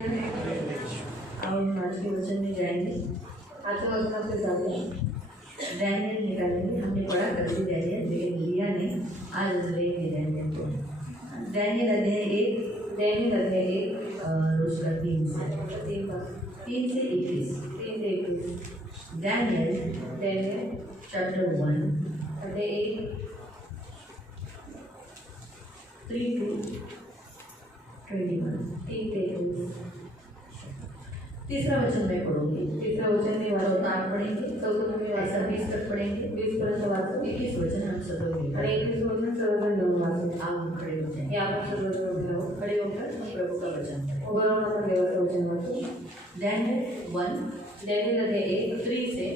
हम आज के वचन में जाएंगे। आज का वचन आपके सामने डैनियल निकालेंगे। हमने पढ़ा कभी डैनियल, लेकिन लिया नहीं। आज लेंगे डैनियल को। डैनियल अध्याय 1 उसका 3 से 21। डैनियल चैप्टर 1 अध्याय 3 to 21। तीसरा वचन मैं पढ़ूंगी। तीसरा वचन में वालों आप पढ़ेंगे, चौथा में ऐसा 20 तक पढ़ेंगे। 20 पर 21 वचन हम सब लोग और 21 वचन सर्वजन आप खड़े हो जाएं। आप सर्वजन खड़े होकर प्रभु का वचन उबराना पर देवता वचन वाचो। डैनियल 1 डैनियल अध्याय 1 3 से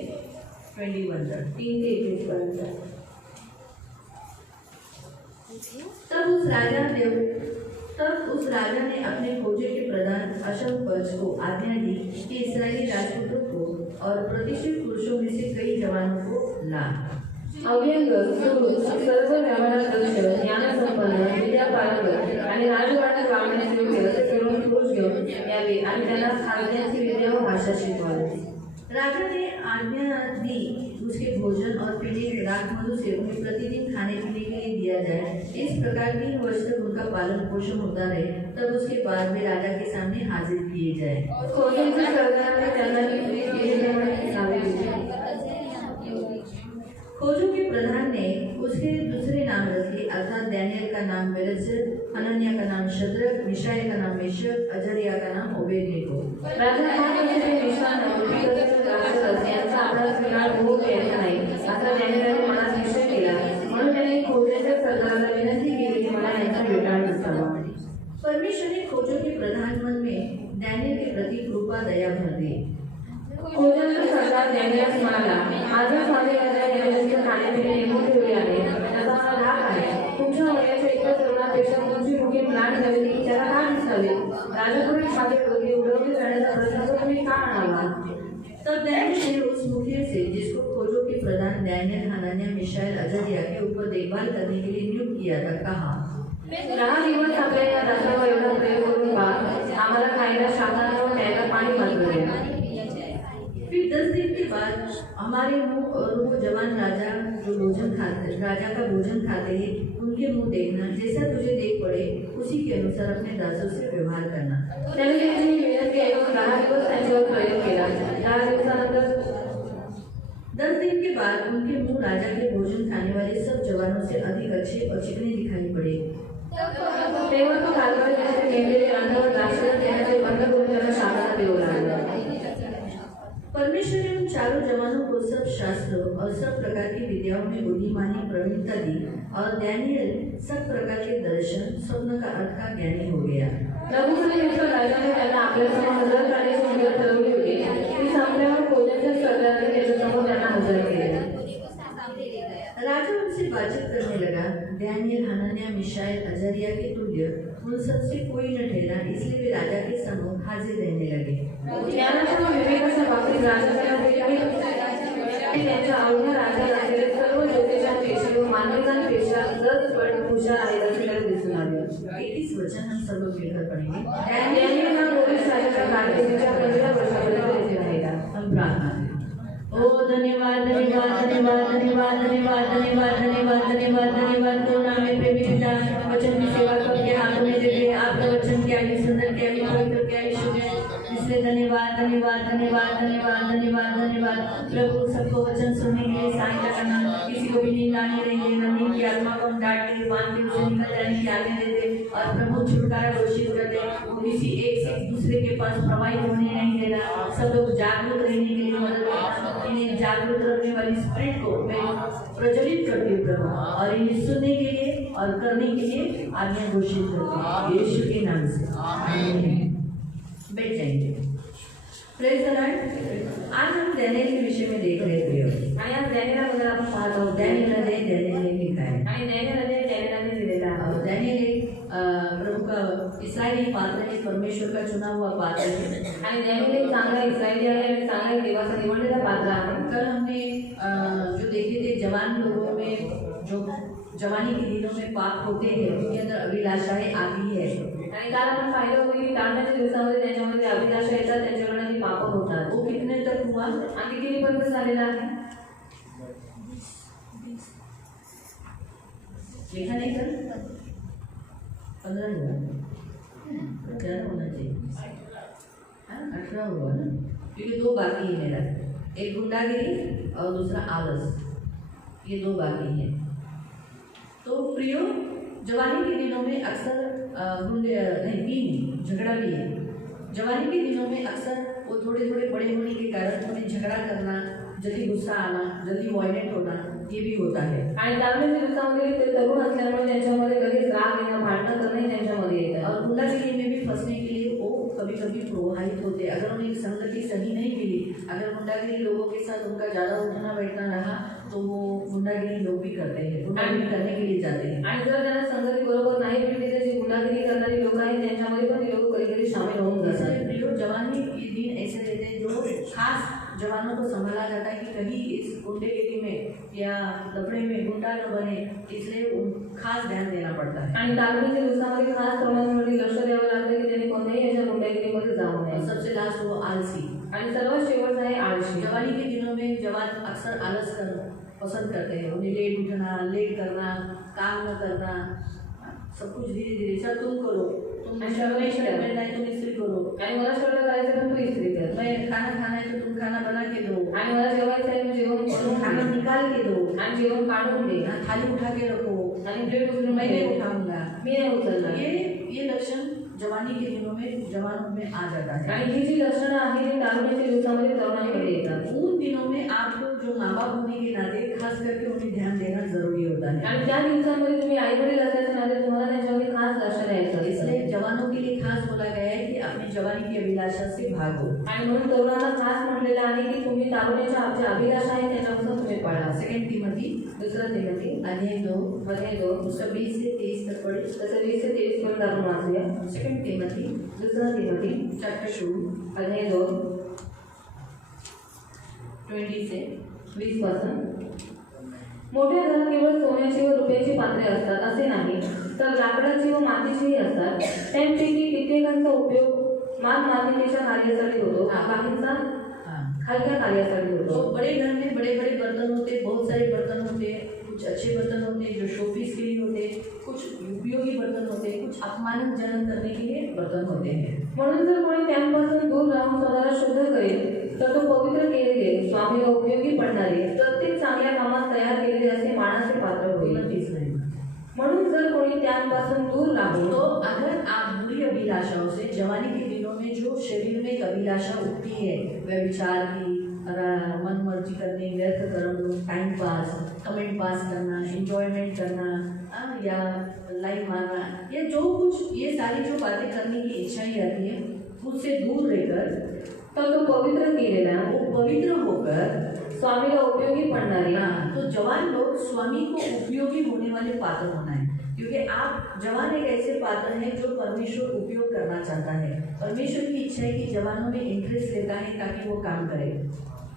21 तक 3 से 21 पर्यंत। तब उस राजा ने अपने फौजी के प्रधान अशोकवच को आज्ञा दी कि इस्राएली राजपूतों को और प्रतिष्ठित पुरुषों में से कई जवानों को ला। अव्यंग सर्व व्यवहारदक्ष ज्ञानसंपन्न विद्यापारंगत आणि राजवाडा कामण्याचे योग्य असे सर्व पुरुष घेऊन यावे आणि त्यांना खाण्याची विद्या व भाषा शिकवावी। राजा ने आज्ञा दी उसके भोजन और पीने के राख मधु से उन्हें प्रतिदिन खाने पीने के लिए दिया जाए। इस प्रकार 3 वर्ष तक उनका पालन पोषण होता रहे। तब उसके बाद वे राजा के सामने हाजिर किए जाए। खोजों के प्रधान ने उसके दूसरे नाम रखे, अर्थात डैनियल का नाम बेलशस्सर, हनन्याह का नाम शद्रक, मिशाएल का नाम मेशक, अजर्याह का नाम ओबेदनेगो। राजा यांचा आपला स्वीकार होऊ द्यायचा नाही असा डॅनियलने मनात निश्चय केला। म्हणून त्याने खोजाच्या सरदाराला विनंती केली की मला यांचा भेटाळ नसावा। परमेश्वर ने खोजों के प्रधान मन में डैनियल के प्रति कृपा दया भर दी। खोजांचा सरदार डॅनियलस म्हणाला, माझ्या स्वामी राजा डॅनियलच्या खाण्यापिणे नेमून ठेवले आहे, त्याचा मला राग आहे। तुमच्या वयाच्या एका तरुणापेक्षा तुमची मुखे लहान नव्हे की त्याला का दिसावे? राजापुढे छाती उडवली जाण्याचा प्रसंग तुम्ही का आणावा? तब डैनियल ने उस मुखिया से, जिसको खोजों के प्रधान डैनियल, हनन्याह, मिशाएल, अजर्याह के ऊपर देखभाल करने के लिए नियुक्त किया था, कहा, 10 दिवस आपल्या या दासावर एवढा प्रयोग करून पहा, आम्हाला खायला शाकाहार व प्यायला पाणी मात्र द्या। फिर 10 दिन के बाद हमारे मुंह और वो जवान राजा का भोजन खाते हैं, उनके मुंह देखना, जैसा तुझे देख पड़े उसी के अनुसार अपने दासों से व्यवहार करना। त्याने त्यांनी विनंती ऐकून 10 दिवस त्यांच्यावर प्रयोग केला। 10 दिवसानंतर 10 दिन के बाद उनके मुंह राजा के भोजन खाने वाले सब जवानों से अधिक अच्छे और चिकने दिखाई पड़े। तेव्हा तो कालवर जैसे नेमलेले अंडावर द्राक्षरस देण्याचे बंद करून त्यांना शाकाहार देऊ लागला। परमेश्वर ने उन चारों जवानों को सब शास्त्रों और सब प्रकार की विद्याओं में बुद्धिमानी प्रवीणता दी, और डैनियल सब प्रकार के दर्शन स्वप्न का अर्थ का ज्ञानी हो गया। राजाने त्यांना आपल्यासमोर हजर करण्याची मुदत ठरवली होती। ती संपल्यावर खोजांच्या सरदाराने त्याच्यासमोर त्यांना हजर केले। राजा उनसे बातचीत करने लगा। डैनियल, हनन्याह, मिशाएल, अजर्याह के तुल्य उन सबसे कोई न ठहरा, इसलिए वे राजा के सम्मुख हाजिर रहने लगे। ज्ञानाच्या विवेकाच्या बाबतीत त्यांच्या अवघ्या राजाला असलेले सर्व ज्योतिषांपेक्षा व मानविकांपेक्षा 10 पट हुशार आहेत असे त्याला दिसून आले। 21 वचन हम सब लोग मिलकर पढ़ेंगे। डैनियल हा रोमेश राजाच्या कारकिर्दीच्या 15 वर्षापर्यंत तेथे राहिला। हम प्रार्थना करें। ओ धन्यवाद धन्यवाद धन्यवाद धन्यवाद धन्यवाद धन्यवाद धन्यवाद धन्यवाद धन्यवाद करुणा में प्रेमी पिता, वचन की सेवा करके हाथों में दे दे। आपका वचन क्या ही सुंदर, क्या ही पवित्र, क्या ही शुभ है, इसलिए धन्यवाद धन्यवाद धन्यवाद धन्यवाद धन्यवाद धन्यवाद। प्रभु सबको वचन सुनने के लिए सहायता करना, किसी को भी नींद आने नहीं देना, नींद की आत्मा को हम डांटते बांधते उसे निकल जाने की आज्ञा देते, और प्रभु छुटकारा घोषित करते, किसी एक से दूसरे के पास प्रवाहित होने नहीं देना। सब लोग जागरूक रहने के लिए मदद करना। इन्हें जागरूक रखने वाली स्पिरिट को मैं प्रज्वलित करती हूँ प्रभु, और इन्हें सुनने के लिए और करने के लिए आज्ञा घोषित करती हूँ यीशु के नाम से, आमीन। बैठ जाएंगे। Praise the Lord. आज हम डैनियल के विषय में देख रहे थे, आणि आज डॅनियलबद्दल आपण पाहत आहोत। डॅनियलने लिखा है, आणि डॅनियलने दिलेला आहे। डॅनियल एक प्रभु का इस्राएली पात्र है, परमेश्वर का चुना हुआ पात्र है, आणि डॅनियल एक चांगला इस्राएली आहे आणि चांगला देवाचा निवडलेला पात्र आहे। कल हमने जो देखे थे, जवान लोगों में जो जवानी के दिनों में पाप होते हैं, उनके अंदर अभिलाषाएं आती है, आणि काल आपण पाहिलं होतं की तांडण्याच्या दिवसामध्ये त्याच्यामध्ये अभिलाषा येतात त्यांच्याकडनं ही पाप होतात. वो कितने तक हुआ? आणि कितीपर्यंत झालेला आहे? लिखा नहीं था? 15 हुआ, ज़्यादा होना चाहिए। 18 हुआ ना, क्योंकि 2 बाकी है मेरा, एक गुंडागिरी और दूसरा आलस, ये 2 बाकी है। तो प्रियो, जवानी के दिनों में अक्सर झगड़ा भी है। जवानी के दिनों में अक्सर वो थोड़े थोड़े बड़े होने के कारण उन्हें झगड़ा करना, जल्दी गुस्सा आना, जल्दी वॉयलेंट होना, ये भी होता है। आणि तारुण्याच्या दिवसामध्ये ते तरुण असल्यामुळे त्यांच्यामध्ये लगेच राग येणं, भांडणं करणं त्यांच्यामध्ये येतं. और गुंडागिरी में भी फंसने के लिए वो कभी कभी प्रभावित होते। अगर उन्हें संगति सही नहीं मिली, अगर गुंडागिरी लोगों के साथ उनका ज़्यादा उठना बैठना रहा, तो वो गुंडागिरी लोग भी करते हैं, गुंडागिरी करने के लिए जाते हैं। आणि जर त्यांना संगती बरोबर नाही भेटली तर जी गुंडागिरी करणारी लोक आहेत त्यांच्यामध्ये पण ती लोक कधी कधी सामील होऊन जातात. प्रियो, जवानी के दिन ऐसे रहते हैं जो खास जवानों को संभाला जाता है कि कहीं इस गुंडेगिरी में या लफड़े में गुंडा न बने, इसलिए खास ध्यान देना पड़ता है। आणि तारुण्याच्या दिवसामध्ये खास प्रमाणामध्ये लक्ष द्यावं लागतं की त्यांनी कोणत्याही याच्या गुंडागिरीमध्ये जाऊ नये. सबसे लास्ट वो आलसी, आणि सर्वात शेवटचा आहे आळशी. जवानी के दिनों में जवान अक्सर आलस करना पसंद करते हैं। उन्हें लेट उठना, लेट करना, काम न करना, सब कुछ धीरे धीरे, सब तुम करो, तुम नहीं तुम इस्त्री करो, आणि मला सगळं करायचं पण तू इस्त्री कर. मैं खाना खाना है तो तुम खाना बना के दो, आणि मला जेवायचं आहे मी जेवण करून खाना खाणं निकाल के दो, आणि जेवण काढून दे, थाली उठा के रखो, आणि प्लेट उचलून मैं नहीं उठाऊंगा, मी नाही उचलणार. ये लक्षण जवानी के दिनों में जवानों में आ जाता है। आणि ही जी लक्षणं आहे ती तारुण्याच्या दिवसामध्ये तरुणांमध्ये येतात. उन दिनों में आपको जो माँ बाप होने के नाते खास करके उन्हें ध्यान देना जरूरी होता है। आणि त्या दिवसांमध्ये तुम्ही आई वडील असल्याच्या नाते तुम्हाला त्यांच्यामध्ये खास लक्ष द्यायचं. इसलिए जवानों के लिए खास बोला गया है कि अपनी जवानी की अभिलाषा से भागो। आणि म्हणून तरुणांना खास म्हटलेलं आहे की तुम्ही तारुण्याच्या ज्या अभिलाषा आहे त्याच्यापासून तुम्ही पळा. 2 तिमोथी, दुसरा तिमोथी अध्याय 2 अध्याय 2 उसका 20 से 23 तक पढ़े। तसं 20 से 23 पर्यंत आपण वाचूया. 2 तिमोथी दुसरा तिमोथी चैप्टर 2 अध्याय 2 20 से 20 पासून. मोठ्या घरात केवळ सोन्याची व रुपयाची पात्रे असतात असे नाही, तर लाकडाची व मातीचीही असतात. त्यांपैकी कित्येकांचा उपयोग मालमत्तेच्या कार्यासाठी होतो, काहींचा हलक्या कार्यासाठी होतो. तो बड़े घर में बड़े बड़े बर्तन होते, बहुत सारे बर्तन होते, कुछ अच्छे बर्तन होते जो शोपीस के लिए होते, कुछ उपयोगी बर्तन होते, कुछ अपमानजनक करने के लिए बर्तन होते हैं। म्हणून जर कोणी त्यांपासून दूर राहून स्वतःला शुद्ध करेल तर तो पवित्र केलेले, स्वामीला उपयोगी पडणारे, प्रत्येक चांगल्या कामात तयार केलेले असे मानाचे पात्र होईल. म्हणून जर कोणी त्यांपासून दूर राहून, तो अगर आप बुरी अभिलाषाओं से, जवानी के दिनों में जो शरीर में एक अभिलाषा उठती है, व्यभिचार की, मन मर्जी करने, व्यर्थ कर्म, टाइम पास, कमेंट पास करना, एंजॉयमेंट करना या लाइफ मारना, ये जो कुछ ये सारी जो बातें करने की इच्छाएं आती है, उससे दूर रहकर तर तो पवित्र केलेला, वो पवित्र होकर स्वामीला उपयोगी पडणारे. तो जवान लोग स्वामी को उपयोगी होने वाले पात्र होना है, क्योंकि आप जवान एक ऐसे पात्र हैं जो परमेश्वर उपयोग करना चाहता है। परमेश्वर की इच्छा है कि जवानों में इंटरेस्ट लेता है ताकि वो काम करे,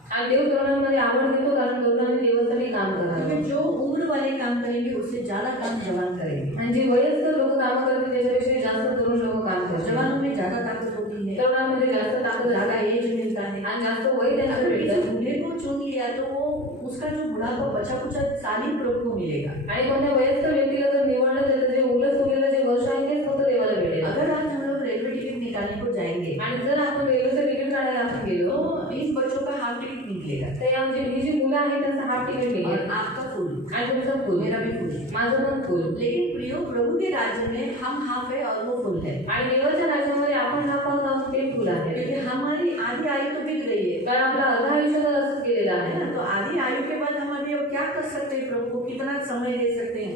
आणि देव तरुणांमध्ये आवड देतो कारण तरुणांनी देवासाठी काम करावं. क्योंकि जो उम्र वाले काम करेंगे उससे ज़्यादा काम जवान करेंगे। आणि जे वयस्कर लोक काम करतील त्याच्यापेक्षा जास्त तरुण लोक काम करतात. जवानों में ज़्यादा ताकत होती है, तरुणांमध्ये जास्त ताकद ज़्यादा आहे एज मिलता है, आणि जास्त वय त्यांना अगर किसी भेटतं. बूढ़े को चुन लिया तो वो उसका जो बुढ़ापा बचा कुचा साली प्रभु को मिलेगा। आणि कोणत्या वयस्कर व्यक्तीला जर निवडलं तर जे उलट उरलेलं जे वर्ष आहे तेच फक्त देवाला भेटेल. अगर आज हम लोग रेलवे टिकट निकालने को जाएंगे आणि जर आपण रेल्वेचं तिकीट काढायला आपण गेलो तो इन बच्चों का हाफ टिकट निकलेगा, तर या म्हणजे ही जी मुलं आहेत त्यांचा हाफ तिकीट और निघेल आपका फुल, आणि तुमचं फुल, मेरा भी फुल, माझं पण फुल. लेकिन प्रियो प्रभु के राज्य में हम हाफ है और वो फुल है, आणि देवाच्या राज्यामध्ये आपण हाफ आहोत ते फुल आहे. क्योंकि हमारी आधी आयु तो बीत रही है, कारण आपला अर्धा आयुष्य तर असंच गेलेलं है आहे. ना। तो आधी आयु के बाद हम अभी अब क्या कर सकते हैं, प्रभु को कितना समय दे सकते हैं,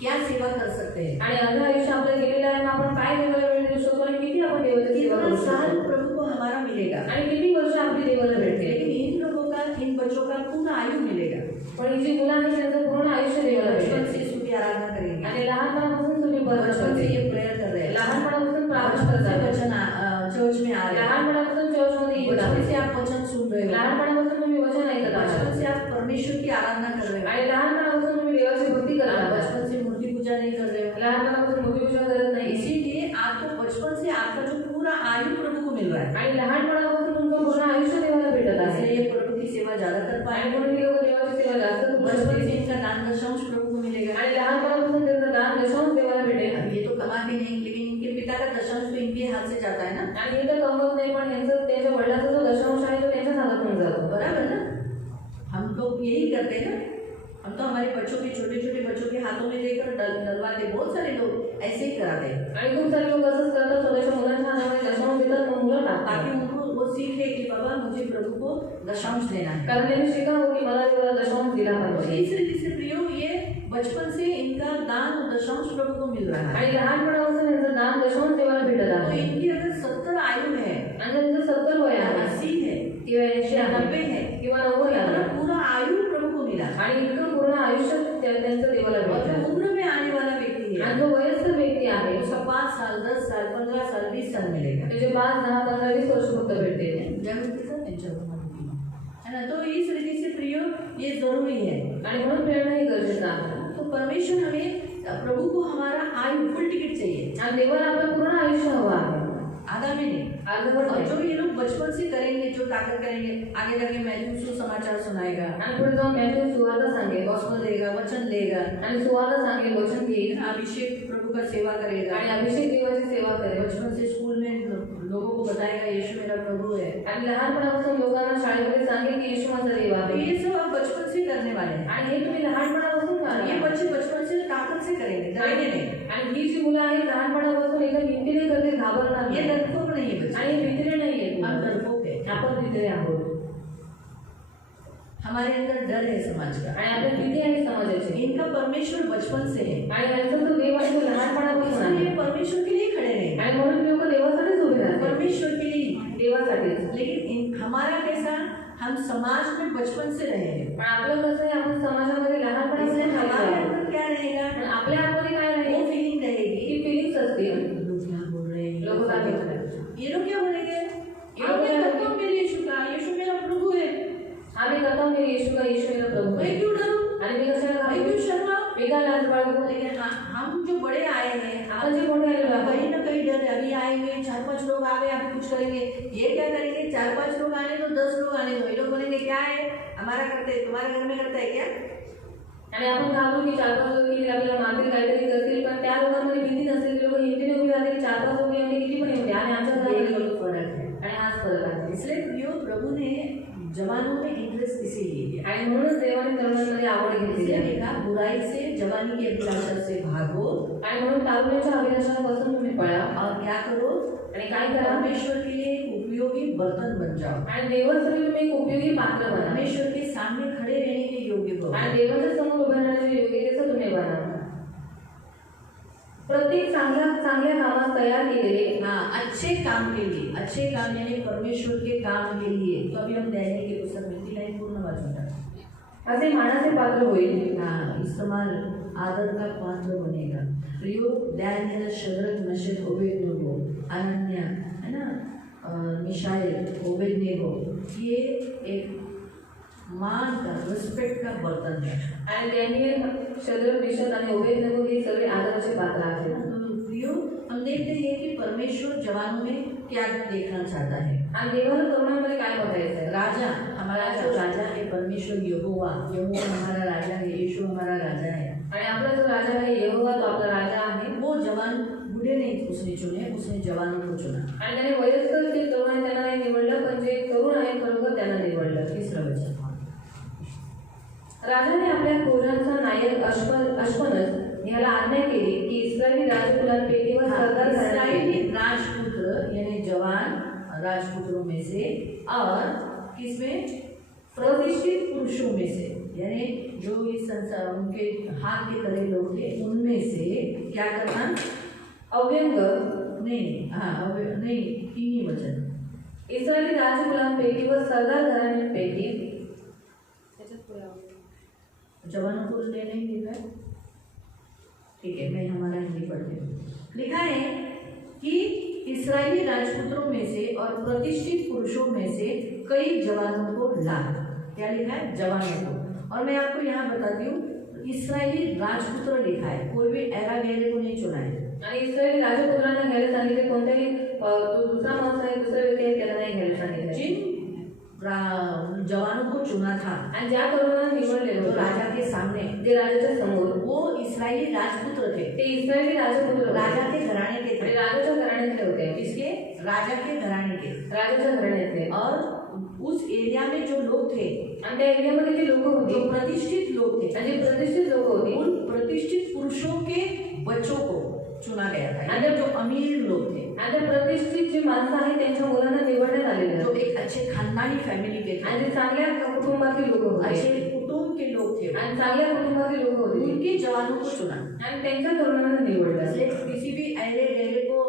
क्या सेवा कर सकते हैं, आणि अर्ध आयुष्य आपलं गेलेलं आहे, मग आपण काय देवाला वेळ देऊ शकतो आणि किती आपण देवाची सेवा कितना करू साल शकतो प्रभु को हमारा मिलेगा, आणि किती वर्ष आपली देवाला भेटते. लेकिन इन लोगों का, इन बच्चों का पूर्ण आयु मिलेगा। पण ही जी मुलं आहेत त्यांचं पूर्ण आयुष्य देवाला बचपन भेटेल. से स्तुति आराधना करेंगे, आणि लहानपणापासून तुम्ही बचपन से ये प्रेयर कर रहे हैं, लहानपणापासून प्रार्थना बचपन से करता, वचन चर्च में आ रहे हैं, लहानपणापासून चर्चमध्ये येत बचपन आहे, से आप वचन सुन रहे हो, लहानपणापासून तुम्ही वचन ऐकत आहात, बचपन से आप परमेश्वर की आराधना कर रहे हो, आणि लहानपणापासून तुम्ही देवाची भक्ती करत आहात, बचपन से मूर्ति पूजा नहीं कर रहे हो, लहानपणापासून मूर्ती पूजा करत नाही. इसीलिए आपको बचपन से आपका जो पूरा आयु प्रभु को मिल मिल रहा है। आणि लहानपणापासून तुमचं पूर्ण आयुष्य देवाला भेटत आहे इसलिए ये प्रभु की सेवा ज्यादा कर आणि पाएंगे। म्हणून हे लोक देवाची सेवा जास्त करू बचपन शकतील से इनका दान दशंश प्रभु को मिलेगा। आणि लहानपणापासून त्यांचं दान दशांश देवाला भेटेल अब ये तो कमाते नहीं, लेकिन इनके पिता का दशंश तो इनके हाथ से जाता है ना, आणि हे तर कमवत नाही पण यांचं त्यांच्या वडिलांचा जो दशांश आहे तो त्यांच्याच हातातून जातो बराबर ना। हम लोग यही करते हैं ना, हम तो हमारे बच्चों के छोटे छोटे बच्चों के हाथों में देकर डलवाते, बहुत सारे लोग ऐसे ही कराते हैं आणि खूप सारे लोक असंच करतात स्वतःच्या मुलांच्या हातामध्ये दशांश देतात मग मुलं ताकि टाकतात उनको वो सीखे कि बाबा मुझे प्रभु को दशांश देना है। कारण त्यांनी शिकावं की मला देवाला दशांश दिला तो पाहिजे इस रीति से प्रियो ये बचपन से इनका दान और दशांश प्रभु को मिल रहा है। आणि लहानपणापासून यांचं दान दशांश देवाला भेटत तो आहे इनकी अगर 70 आयु है, आणि त्यांचं 70 वय आहे 80 है, किंवा 80 आहे 90 है, किंवा 90 तो आहे पूरा आयु प्रभु को मिला। आणि इतकं पूर्ण आयुष्य त्यांचं देवाला और भेटलं जो उम्र में आने वाला व्यक्ति है, आणि जो वयस्कर व्यक्ती आहे उसका 5 साल 10 साल 15 साल 20 साल मिलेगा। त्याचे 5 10 15 20 वर्ष फक्त भेटते है ना। तो इस रीति से प्रियो ये जरूरी है। आणि म्हणून प्रेरणा ही गरजेचं आहे तो परमेश्वर हमें प्रभु को हमारा आयु फुल टिकट चाहिए, आणि देवाला आपलं पूर्ण आयुष्य हवं आहे आधा में नहीं। अर्धवट और नाही. जो ये लोग बचपन से करेंगे, जो ताकत करेंगे, आगे जाके मैथ्यू सुसमाचार सुनाएगा, आणि पुढे जाऊन मॅथ्यू सुवार्ता सांगेल गॉस्पेल देगा, वचन देगा, आणि सुवार्ता सांगेल वचन देईल अभिषेक प्रभु का सेवा करेगा, आणि अभिषेक देवाची सेवा करेल बचपन से स्कूल में लोगों को बताएगा यीशु मेरा प्रभु है। आणि लहानपणापासून लोकांना शाळेमध्ये सांगेल की येशू माझा देव तो आहे ये सब आप बचपन से करने वाले हैं। आणि हे तुम्ही लहानपणापासून ये करा बच्चे बचपन से ताकत से करेंगे, डरेंगे नहीं। आणि ही जी मुलं आहेत लहानपणापासून एकदम भीतीने करते घाबरणार ये नाही. डरपोक नहीं है बच्चे, आणि भीतीने नाही हम आहेत डरपोक है। आपण भीतरे आहोत हमारे अंदर डर है समाज का। आणि आपल्या भीती आहे समाजाची इनका परमेश्वर बचपन से है, आणि यांचा जो देव आहे तो लहानपणापासून आहे इसलिए परमेश्वर के लिए खड़े रहेंगे, आणि म्हणून लोक देवासाठीच उभे राहतात परमेश्वर के लिए। देवासाठीच. लेकिन हमारा कैसा, हम समाज में बचपन से रहे हैं, पण आपलं कसं आहे आपण समाजामध्ये इसलिए लहानपणापासून हमारे राहिलो आहे. अंदर क्या रहेगा, पण आपल्या आतमध्ये काय वो राहील फीलिंग रहेगी। की फिलिंग्स असतील. लोग क्या बोल रहे हैं, लोग क्या बोल रहे हैं? ये लोग क्या बोलेंगे, ये लोग क्या करता हूँ मेरे यीशु का, यीशु मेरा प्रभु है, आम्ही करता हूँ मेरे येशू का येशू मेरा प्रभु मैं है. क्यों डरूं, आणि मी कशाला मैं घाबरू? क्यों शर्मा। मी का लाज बाळगू? लेकिन हम जो बड़े आए हैं, आपण जे मोठे आलेलो आहोत, कहीं ना कहीं डर है। अभी आएंगे 4-5 लोग आ गए, अभी कुछ करेंगे, ये क्या करेंगे, 4-5 लोग आने दो, 10 लोग आने दो, ये लोग बोलेंगे क्या है, हमारा करते हैं, तुम्हारे घर में करता है क्या। आणि आपण घाबरू की 4-5 लोक येतील आपल्याला मारतील काहीतरी करतील पण त्या लोकांमध्ये भीती नसेल. लोक हिमतीने उभी राहतील 4-5 लोक येऊन किती पण येऊ द्या आणि आमच्या ये घरामध्ये एक फर्क है। आणि हाच फरक आहे. इसलिए प्रियो प्रभु ने जवानों में इंटरेस्ट इसीलिए किया। आणि म्हणूनच देवाने तरुणांमध्ये आवड घेतलेली इसलिए आहे. लिखा, बुराई से जवानी की अभिलाषा से भागो आणि म्हणून तारुण्याच्या अभिलाषापासून तुम्ही पळा और क्या करो, आणि काय करा परमेश्वर के लिए एक उपयोगी बर्तन बन जाओ, आणि देवासाठी तुम्ही एक उपयोगी पात्र बना परमेश्वर के सामने खड़े रहने के योग्य बनो। आणि देवाच्या समोर उभे राहण्याचे योग्यतेचं तुम्ही बना. प्रत्येक चांगल्या कामास तयार केलेले हाँ, अच्छे काम के लिए, अच्छे काम यानी परमेश्वर के काम के लिए। तो अभी हम दैनिक के पुस्तक में लाइन पूर्ण वाचन, असे मानाचे पात्र होईल. हाँ, इस्तेमाल आदर का पात्र बनेगा। प्रियो दानियल, शद्रक, मेशक, ओबेदनेगो, अनन्या, है ना, मिशाएल, ओबेदनेगो, ये एक मान का, रिस्पेक्ट का बर्तन है। आणि डॅनियल, शद्रक, मेशक आणि ओबेदनेगो हे सगळे आदराचे पात्र आहेत. तो प्रियो हम देखते हैं कि परमेश्वर जवानों में क्या देखना चाहता है। आणि देवाला तरुणांमध्ये काय बघायचं आहे. राजा, हमारा जो राजा है परमेश्वर यहोवा, यहोवा हमारा राजा है, यीशु हमारा राजा है। आणि आपला जो राजा आहे यहोवा तो आपला राजा आहे. वो जवान बूढ़े नहीं उसने चुने, उसने जवानों को चुना। आणि त्याने वयस्कर जे तरुण आहे त्यांना नाही निवडलं पण जे तरुण आहे खरोखर त्यांना निवडलं. तीसरा वचन, राजाने आपल्या क्रूरांचा नायक अश्वनस ह्याला आज्ञा केली की इस्रायली राजकुलांपैकी व सरदार इस्राएली राजपुत्र यानी जवान राजपुत्रों में से और किसमें, प्रतिष्ठित पुरुषों में से, यानी जो इस संसार उनके हाथ के तले लोग थे उनमें से क्या करना, अव्यंग नहीं, हाँ नहीं, 3 वचन, इस्रायली राजकुलांपैकी व सरदार घराण्यांपैकी जवानों को ले नहीं लिखा है, ठीक है, मैं हमारा हिंदी पढ़ती हूँ। लिखा है कि इस्राएली राजपुत्रों में से और प्रतिष्ठित पुरुषों में से कई जवानों को ला। क्या लिखा है, जवानों को। और मैं आपको यहाँ बताती हूँ, इस्राएली राजपुत्र लिखा है, कोई भी एरा गहरे को नहीं चुना है। आणि इस्रायली राजपुत्रांना घ्यायला सांगितले कोणत्याही तो दुसरा माणूस आहे दुसरा व्यक्ती था, आणि ज्या तरुणांना निवडलेलं जो होतं राजा के सामने, ते राजाच्या समोर वो इस्राएली राजपुत्र थे, ते इस्रायली राजपुत्र होते. राजा के घराणे के आणि थे, राजाच्या घराण्यातले होते. किसके? राजा के घराणे के। राजाच्या घराण्यातले. और उस एरिया में जो लोग थे, आणि त्या एरियामध्ये जी लोक जो होती प्रतिष्ठित लोग थे, आणि जी प्रतिष्ठित लोक होती उन प्रतिष्ठित पुरुषों के बच्चों को चुना गया था, यानी जो अमीर लोग थे, आणि त्या प्रतिष्ठित जी माणसं आहेत त्यांच्या मुलांना निवडण्यात आलेले जो एक अच्छे खानदानी फैमिली के थे, आणि जे चांगल्या कुटुंबातील लोक होते अच्छे कुटुंब के लोग थे, आणि चांगल्या कुटुंबातील लोक होते उनके जवानों को चुना। आणि त्यांच्या तरुणांना निवडलं. इसलिए किसी भी अहले गहले को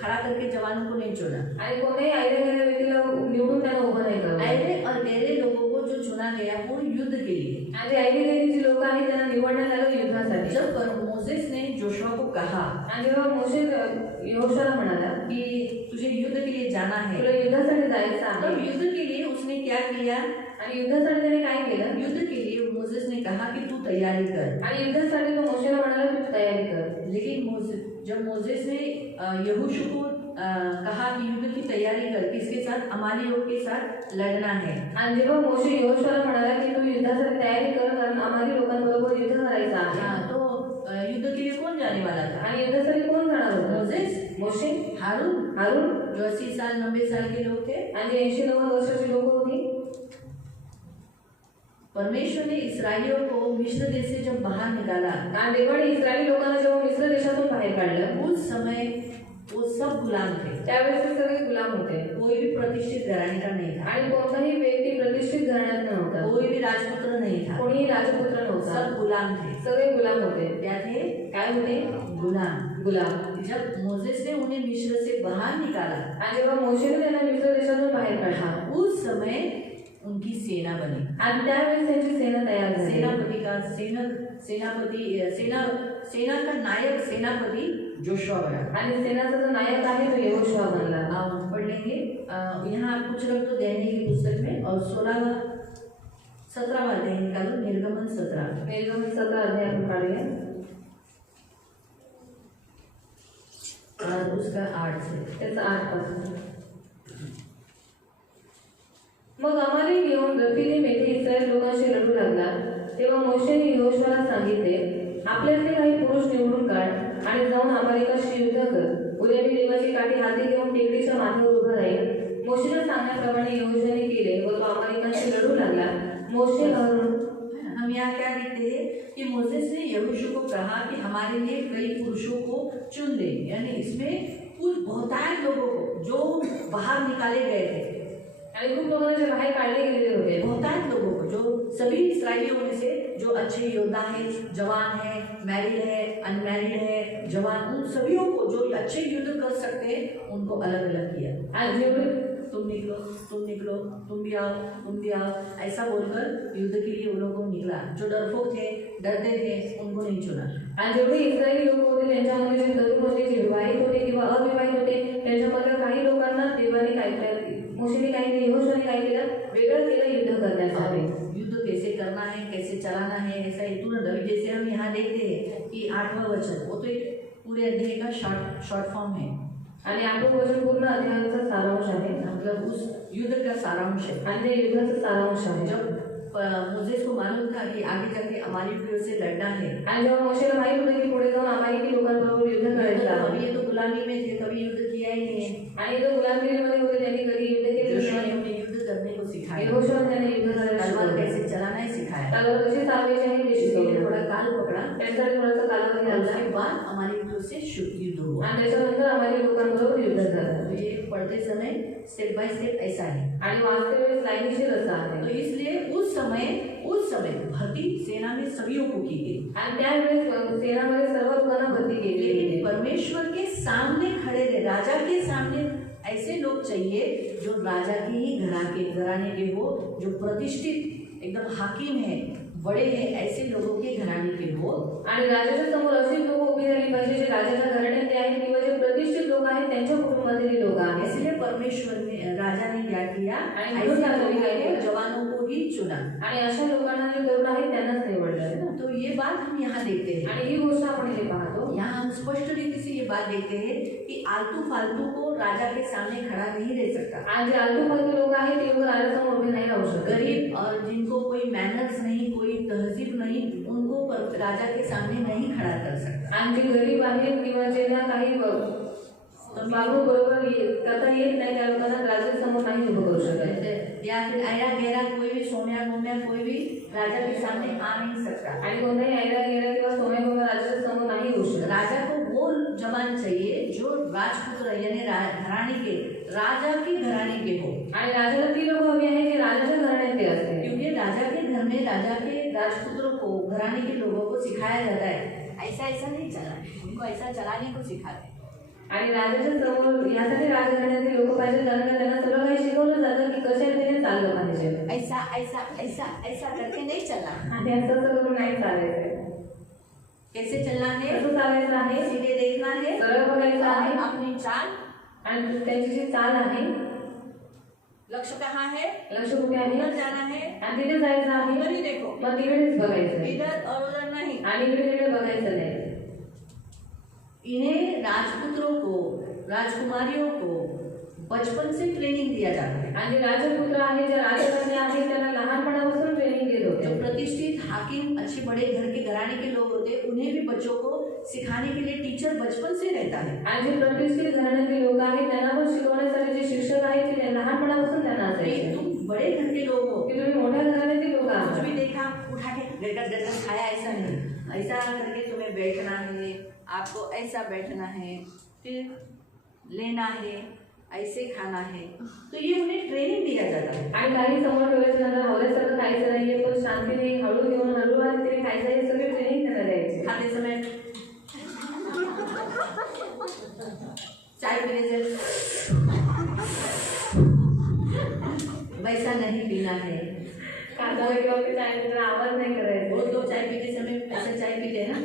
खड़ा करके जवानों को नहीं चुना। आणि कोणत्याही आयऱ्या व्यक्तीला निवडून त्यांना उभं नाही करत. अहले और गहले लोगों को जो चुना गया वो युद्ध के लिए। आणि आयरी जी लोक आहेत त्यांना निवडण्यात आलं युद्धासाठी. जब मोसेस ने जोशुआ को कहा आणि जेव्हा मोशे यहोशूआला म्हणाला कि तुझे युद्ध के लिए जाना तुला है, युद्धासाठी जायचं आहे, तब युद्ध के लिए उसने क्या किया? आणि युद्धासाठी त्याने काय केलं? युद्ध के लिए मोसेस ने कहा कि तू तैयारी कर। आणि युद्धासाठी तो मोशेला म्हणाला तू तयारी कर. लेकिन जब मोसेस ने यहोशू को कहा कि युद्ध की तैयारी कर, किसके साथ? अमालियों के साथ लड़ना है। आणि जेव्हा मोशे यहोशूआला म्हणाला की तू युद्धासाठी तयारी कर कारण आम्हाला लोकांबरोबर युद्ध करायचं आहे. हाँ, तो युद्ध के लिए कौन जाने वाला था? आणि युद्धासाठी कोण जाणार होतं? मोसेस, मोशे, हारून, हारून जो 80 साल 90 साल के लोग थे। आणि 80-90 वर्षाची लोक होती. परमेश्वर ने इस्राएलियों को मिस्र देश से जब बाहर निकाला, आणि देवाने इस्रायली लोकांना जेव्हा मिस्र देशातून बाहेर काढलं उस समय वो सब गुलाम थे, त्यावेळेस ते सगळे गुलाम होते. कोई भी प्रतिष्ठित घराने का नहीं था, आणि कोणताही व्यक्ती प्रतिष्ठित घराण्यात नव्हता, कोई भी राजपुत्र नहीं था, कोणीही राजपुत्र नव्हता, सब गुलाम थे। सगळे गुलाम होते. क्या थे? काय होते? गुलाम। गुलाम. जब मोसेस ने उन्हें मिस्र से बाहर निकाला, आणि जेव्हा मोशेने त्यांना मिस्र देशातून बाहेर काढला उस समय उनकी सेना बनी। आणि त्यावेळेस त्यांची सेना तयार झाली. सेनापति का सेना का नायक सेनापति जोशुआ बना। आणि सेनाचा जो नायक आहे तो यहोशूआ बनला. आप पढ़ लेंगे यहाँ आप कुछ रख दो दैनिक की पुस्तक में, और 17वां अध्याय निकालो, निर्गमन 17। निर्गमन 17 अध्याय आपण काढूया और उसका 8 से त्याचा 8 पासून. मग अमालेक येऊन रफीदीम येथे इस्रायल लोकांशी लढू लागला. तेव्हा मोशेने यहोशूआला सांगितले, आपल्यातले काही पुरुष निवडून काढ आणि जाऊन अमालेकाशी युद्ध कर. उद्या मी देवाची काठी हाती घेऊन टेकडीच्या माथ्यावर उभा राहील. मोशेने सांगण्याप्रमाणे यहोशूआने केले व तो अमालेकांशी लढू लागला. मोशे अहरोन. हम यहाँ क्या देखते हैं कि मोसेस ने यहोशू को कहा कि हमारे लिए कई पुरुषों को चुन ले, यानी इसमें कुछ बहुतायत लोगों को जो बाहर निकाले गए थे, आणि खूप लोकांना जे बाहेर काढले गेलेले होते, बहुतायत लोगों को जो सभी इस्राएलियों में से जो अच्छे योद्धा है, जवान है, मैरिड है, अनमैरिड है, जवान, उन सभी को जो अच्छे युद्ध कर सकते हैं उनको अलग अलग किया। आणि जेवढे तुम निकलो, तुम निकलो, तुम भी आओ, तुम भी आओ, ऐसा बोलकर युद्ध के लिए उन लोगों को निकला। जो डरपोक थे, डरते थे, उनको नहीं चुना। आणि जेवढे इस्रायली लोक होते त्यांच्यामध्ये जे तरुण होते, जे विवाहित होते किंवा अविवाहित होते, त्यांच्यामध्ये काही लोकांना देवाने काय केलं, मोशेने काय केलं, यहोशूआने काय केलं, वेगळं केलं युद्ध करण्यासाठी। युद्ध कैसे करना है, कैसे चलाना है, ऐसा ही तुरंत। अभी जैसे हम यहाँ देखते हैं कि 8वां वचन, वो तो एक पूरे अध्याय का शॉर्ट फॉर्म है, आणि 8वें वचन पूर्ण अध्यायाचा सारांश आहे, मतलब उस युद्ध का सारांश है। आणि ते युद्धाचा सारांश आहे. जब मोसेस को मालूम था कि आगे जाके अमालेकियों से लड़ना है, आणि जेव्हा मोशेला माहित होतं की पुढे जाऊन अमालेकी लोकांबरोबर युद्ध करायचं आहे, अभी ये तो गुलामी में थे, कभी युद्ध किया ही नहीं है, आणि तो गुलामगिरीमध्ये होते, त्यांनी कधी युद्ध केले जोशुआ ने नाही. उन्हें युद्ध करने को सिखाया, यहोशूआने त्यांना युद्ध करायला तलवार शिकवलं. कैसे चलाना है सिखाया। तलवार कशी चालवायची आहे ते इसलिए शिकवलं. थोड़ा काल पकड़ा, त्यासाठी थोडासा कालावधी और लागला उसके बाद अमालेकियों से युद्ध हुआ। आणि त्याच्यानंतर अमालेकी लोकांबरोबर युद्ध झालं. तो ये पढ़ते समय स्टेप बाय स्टेप ऐसा है। आणि वाचते वेळेस लाईनीशीर असं आहे. तो इसलिए उस समय भर्ती सेना में सभी को की गई, आणि त्यावेळेस सेनामध्ये सर्व लोकांना भरती केली लेकिन गेली. परमेश्वर के सामने खड़े रहे, राजा के सामने ऐसे लोग चाहिए जो राजा के ही घराने के हो, जो प्रतिष्ठित एकदम हाकिम है, बड़े हैं ऐसे लोगों के घराने के हो, आणि राजाच्या समोर अशी लोक उभी झाली पाहिजे जे राजाच्या घराण्यातले आहेत किंवा जे प्रतिष्ठित लोक आहेत त्यांच्या कुटुंबातील लोक आहेत. इसलिए परमेश्वर ने राजा ने क्या किया, आणि ऐसे म्हणून राजाने काय लोगों को, केलं? जवानों को ही चुना. आणि अशा लोकांना जे तरुण आहेत त्यांनाच निवडलं. तो ये बात हम यहाँ देखते हैं. आणि ही गोष्ट आपण इथे पाहतो. यहाँ हम स्पष्ट रीति से ये बात देखते हैं कि आलतू फालतू को राजा के सामने खड़ा नहीं रह सकता. आणि जे आलतू फालतू लोक आहेत ते लोक राजासमोर उभे नाही राहू शकत. गरीब और जिनको कोई मैनर्स नहीं, कोई तहजीब नहीं, उनको राजा के सामने नहीं खड़ा कर सकता. आणि जे गरीब आहेत किंवा ज्यांना काही वागणूक बरोबर करता येत नाही त्या लोकांना राजाच्या समोर नाही उभं करू शकत. या फिर ऐरा गहरा कोई भी सोम्या गोम्या कोई भी राजा के सामने आ नहीं सकता. आणि कोणताही ऐरा गेरा किंवा सोम्या गोम्या राजाच्या समोर नाही येऊ शकत. राजा को वो जवान चाहिए जो राजपुत्र यानी घराने के, राजा की घराने के हो. आणि राजाला ती लोक हवी आहे जे राजाच्या घराण्यातले असते. क्योंकि राजा के घर में राजा के राजपुत्र को, घराने के लोगों को सिखाया जाता है ऐसा ऐसा नहीं चलना है, उनको ऐसा चलाने को सिखाते हैं. आणि राजाच्या समोर यासाठी राजघराण्यातले लोक पाहिजे कारण का त्यांना सगळं काही शिकवलं जातं की कशा रीतीने चाललं पाहिजे. ऐसा ऐसा ऐसा ऐसा करके नहीं चलना. आणि असं करून नाही चालायचं. कैसे चलना है, कसं चालायचं आहे, सीधे देखना है, सरळ बघायचं आहे. अपनी चाल, आणि त्यांची जी चाल आहे, लक्ष्य कहाँ है, लक्ष कुठे आहे, उधर जाना है, आणि तिथे जायचं आहे. उधर ही देखो, मग तिकडेच बघायचं आहे. इधर और उधर नहीं. आणि इकडे तिकडे बघायचं नाही. इन्हें राजपुत्रों को, राजकुमारियों को बचपन से ट्रेनिंग दिया जाता है. आणि जे राजपुत्र आहे, जे राजकन्या आहेत त्यांना लहानपणापासून ट्रेनिंग देत होते. जो प्रतिष्ठित हाकिम, अच्छे बड़े घर के घराने के लोग होते हैं, उन्हें भी बच्चों को सिखाने के लिए टीचर बचपन से रहता है. आणि जे प्रतिष्ठित घराण्यातले लोक आहेत त्यांना पण शिकवण्यासाठी जे शिक्षक आहेत ते लहानपणापासून त्यांना असायचे. तुम बड़े घर के लोग हो, की तुम्ही मोठ्या घराण्यातील लोक कुछ आहात. भी देखा उठा के गटगट गटगट खाया, ऐसा नहीं. ऐसा करके तुम्हें बैठना है, आपको ऐसा बैठना है, फिर लेना है, ऐसे खाना है. तो ये उन्हें ट्रेनिंग दिया जाता है. आणि काही समोर ठेवायच्या नंतर हवल्यासारखं खायचं नाहीये, पण शांतीने हळू घेऊन हळूवारीने खायचं हे सगळे ट्रेनिंग त्यांना द्यायचे. खाते समय चाय पीने से वैसा नहीं पीना है. कांदा किंवा ते चाय पिताना आवाज नाही करायचा. वो तो चाय पीते समय ऐसा चाय पीते हैं ना,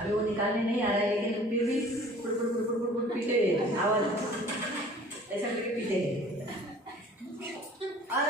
अभी वो निकालने नहीं आ रहा है लेकिन फिर भी फुड़ पीते हैं, आवाज ऐसा करके पीते हैं. और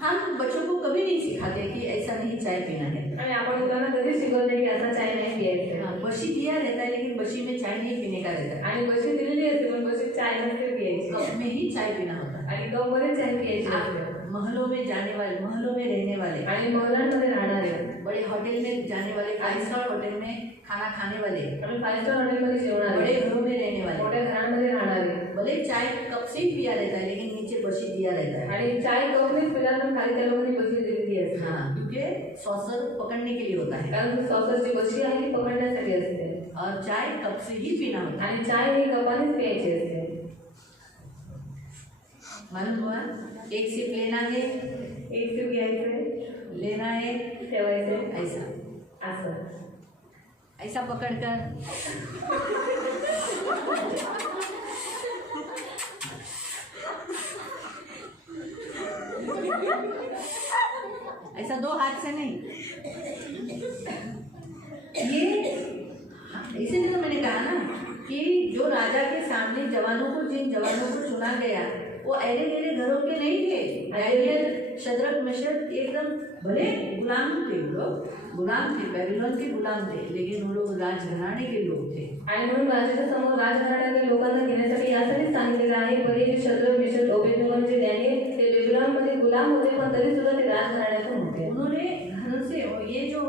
हम बच्चों को कभी नहीं सिखाते कि ऐसा नहीं चाय पीना है. आणि आपण मुलांना कधीच शिकवते की असा चाय नाही पियायचा. हाँ, बशी दिया रहता है लेकिन बशी में चाय नहीं पीने का रहता है. आणि बशी दिलेली असते पण बशी चाय नसते पियायची. कप में ही चाय पीना होता है. आणि कपमध्ये चाय पियायची असते. महलों में जाने वाले, महलों में रहने वाले, आणि महलांमध्ये राहणारे, बड़े होटल में जाने वाले, 5 स्टार होटल में खाना खाने वाले, आणि 5 स्टार हॉटेलमध्ये जेवणारे, बड़े घरों में रहने वाले, मोठ्या घरांमध्ये राहणारे, भले चाय कप से ही पिया रहता है लेकिन नीचे बशी दिया रहता है. आणि चाय कपनेच पिला पण खाली त्या लोकांनी बशी दिलेली असते. हाँ, क्योंकि सॉसर पकड़ने के लिए होता है कारण सॉसरची बशी आहे ती पकडण्यासाठी असते. और चाय कप से ही पीना होता है. आणि चाय ही कपानेच प्यायची असते. मालूम हुआ, एक सिप लेना है, एक सिप घ्यायचं, लेना है, ठेवायचं, ऐसा असं ऐसा पकड़कर ऐसा 2 हाथ से नहीं. ये इसीलिए तो मैंने कहा ना कि जो राजा के सामने जवानों को, जिन जवानों को चुना गया वो ऐरे गहरे घरों के नहीं थे. दानियेल, शद्रक, मेशक एकदम भले गुलाम थे, वो लोग गुलाम थे, बेबीलोन के गुलाम थे, लेकिन वो लोग राजघराने के लोग थे. आणि म्हणून राजाच्या समोर राजघराण्यातील लोकांना घेण्यासाठी यासाठी सांगितलेलं आहे. पहिले जे शद्रक, मेशक, अबेदnego जे दानियेल ते बेबीलोनमध्ये गुलाम होते पण तरी सुद्धा ते राजघराण्यातून होते. उन्होंने घर से, ये जो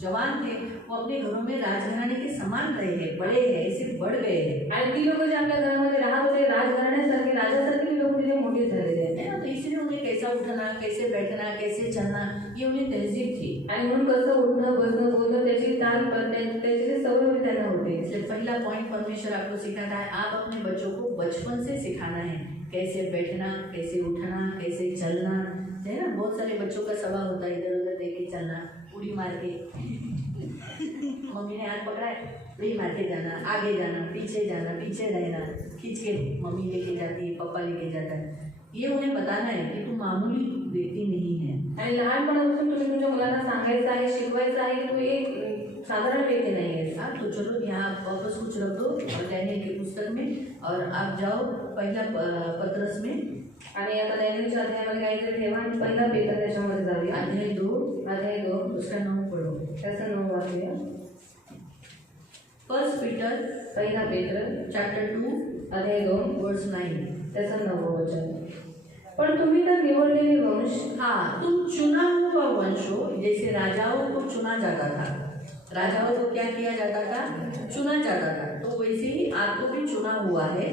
जवान थे वो अपने घरों में राजघराने के समान रहे हैं, बड़े हैं, ऐसे बढ़ गए हैं. आणि ती लोक जे आपल्या घरामध्ये राहत होते राजघराण्यासारखे, राजासारखे लोक तिथे मोठे झालेले आहेत. है ना. तो इसलिए उन्हें कैसा उठना, कैसे बैठना, कैसे चलना, ये उन्हें तहजीब थी. आणि म्हणून कसं उठणं, बसणं, बोलणं त्याची ताल त्याची जी सवय होती त्यांना होते. इसलिए पहला पॉइंट परमेश्वर आपको सिखाता है, आप अपने बच्चों को बचपन से सिखाना है कैसे बैठना, कैसे उठना, कैसे चलना. है ना, बहुत सारे बच्चों का स्वभाव होता है इधर उधर देख के चलना, उड़ी मार के, मम्मी ने हाथ पकड़ा है उड़ी मार के जाना, आगे जाना, पीछे रहना, खींच के मम्मी लेके जाती है, पापा लेके जाता है. ये उन्हें बताना है कि तू मामूली व्यक्ति नहीं है। आणि लहानपणापासून तुम्ही तुमच्या मुलांना सांगायचं आहे, शिकवायचं आहे की तू एक साधारण व्यक्ति नहीं है। हाँ, तो चलो यहाँ वापस कुछ रख दो और डैनियल की पुस्तक में, और आप जाओ पहला पत्रस में, आणि आता दैनिकच्या अध्यायामध्ये काहीतरी ठेवा आणि पहिला पेपर त्याच्यामध्ये जाऊया। अध्याय 2 उसका 9 पढ़ो। त्याचं 9 वाचूया। फर्स्ट पीटर पहिला पेत्र चैप्टर 2 अध्याय 2 वर्स 9। त्याचं 9 वचन। पण तुम्ही तर निवडलेले वंश, हाँ, तुम चुना हुआ वंश हो। जैसे राजाओं को चुना जाता था, राजाओं को क्या किया जाता था? चुना जाता था। तो वैसे ही आपको भी चुना हुआ है।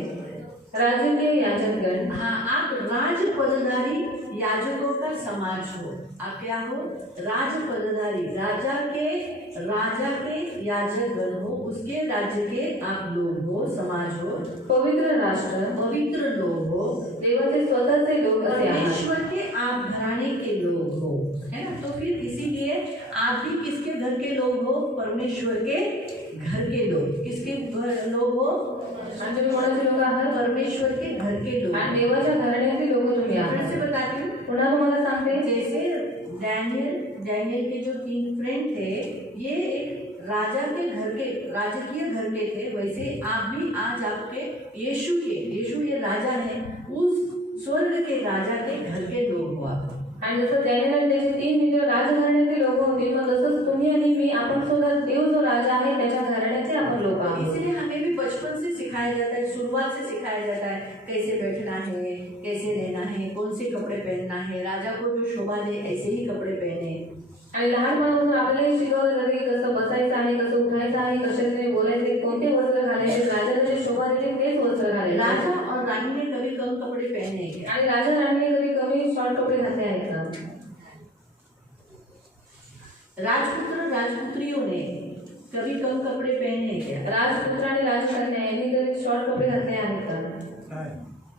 राजकीय याजकगण, हाँ, आप राज पदधारी याजकों का समाज हो। आप क्या हो? राज पदधारी, राजा के याजकगण हो, उसके राज्य के आप लोग हो, समाज हो, पवित्र राष्ट्र, पवित्र लोग हो, देवाचे स्वतःचे लोक असे आहात। परमेश्वर के आप घराने के लोग हो, है ना। तो फिर इसीलिए आप भी किसके घर के लोग हो? परमेश्वर के घर के लोग। किसके घर लोग हो? आणि तुम्ही कोणाचे लोक आहात? परमेश्वर के घर के लोग। आणि देवाच्या घराण्याचे लोक तुम्ही फिर आहात। से बताती हूँ, पुन्हा तुम्हाला सांगते, जैसे डैनियल के जो 3 फ्रेंड थे, ये एक राजा के घर के, राजकीय घर के थे, वैसे आप भी आज आपके यीशु ये राजा है, उस स्वर्ग के राजा के घर के लोग हो आप। आणि जसं डॅनियल त्याचे 3 मित्र राजघराण्याचे लोक होते, मग तसंच तुम्ही आणि मी, आपण सुद्धा देव जो राजा आहे त्याच्या घराण्याचे आपण लोक आहोत। इसलिए हमें भी बचपन से सिखाया जाता है, शुरुआत से सिखाया जाता है, कैसे बैठना है, कैसे रहना है, कौन से कपड़े पहनना है, राजा को जो शोभा दे ऐसे ही कपड़े पहने। आणि लहानपणापासून आपल्याला शिकवलं जाते की कसं बसायचं आहे, कसं उठायचं आहे, कशा तरी बोलायचे, कोणते वस्त्र घालायचे, राजाला जे शोभा देते तेच वस्त्र घालायचे। राजा और रानी ने कभी कम कपड़े पहने हैं? आणि राजा राणीने कधी कमी शॉर्ट कपडे घातले आहेत का? राजपुत्र राजपुत्रियों ने कभी कम कपड़े पहने हैं क्या? राजपुत्र आणि राजकन्या यांनी कधी शॉर्ट कपडे घातले आहेत का?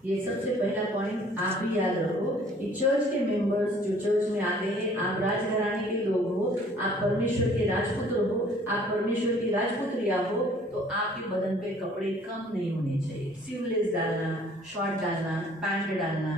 ये सबसे पहला पॉइंट आप भी याद रखो कि चर्च के मेंबर्स जो चर्च में आते हैं, आप राजघराने के लोग हो, आप परमेश्वर के राजपुत्र हो, आप परमेश्वर की राजपुत्रिया हो, तो आपके बदन पे कपड़े कम नहीं होने चाहिए। स्लीवलेस डालना, शॉर्ट डालना, पैंट डालना,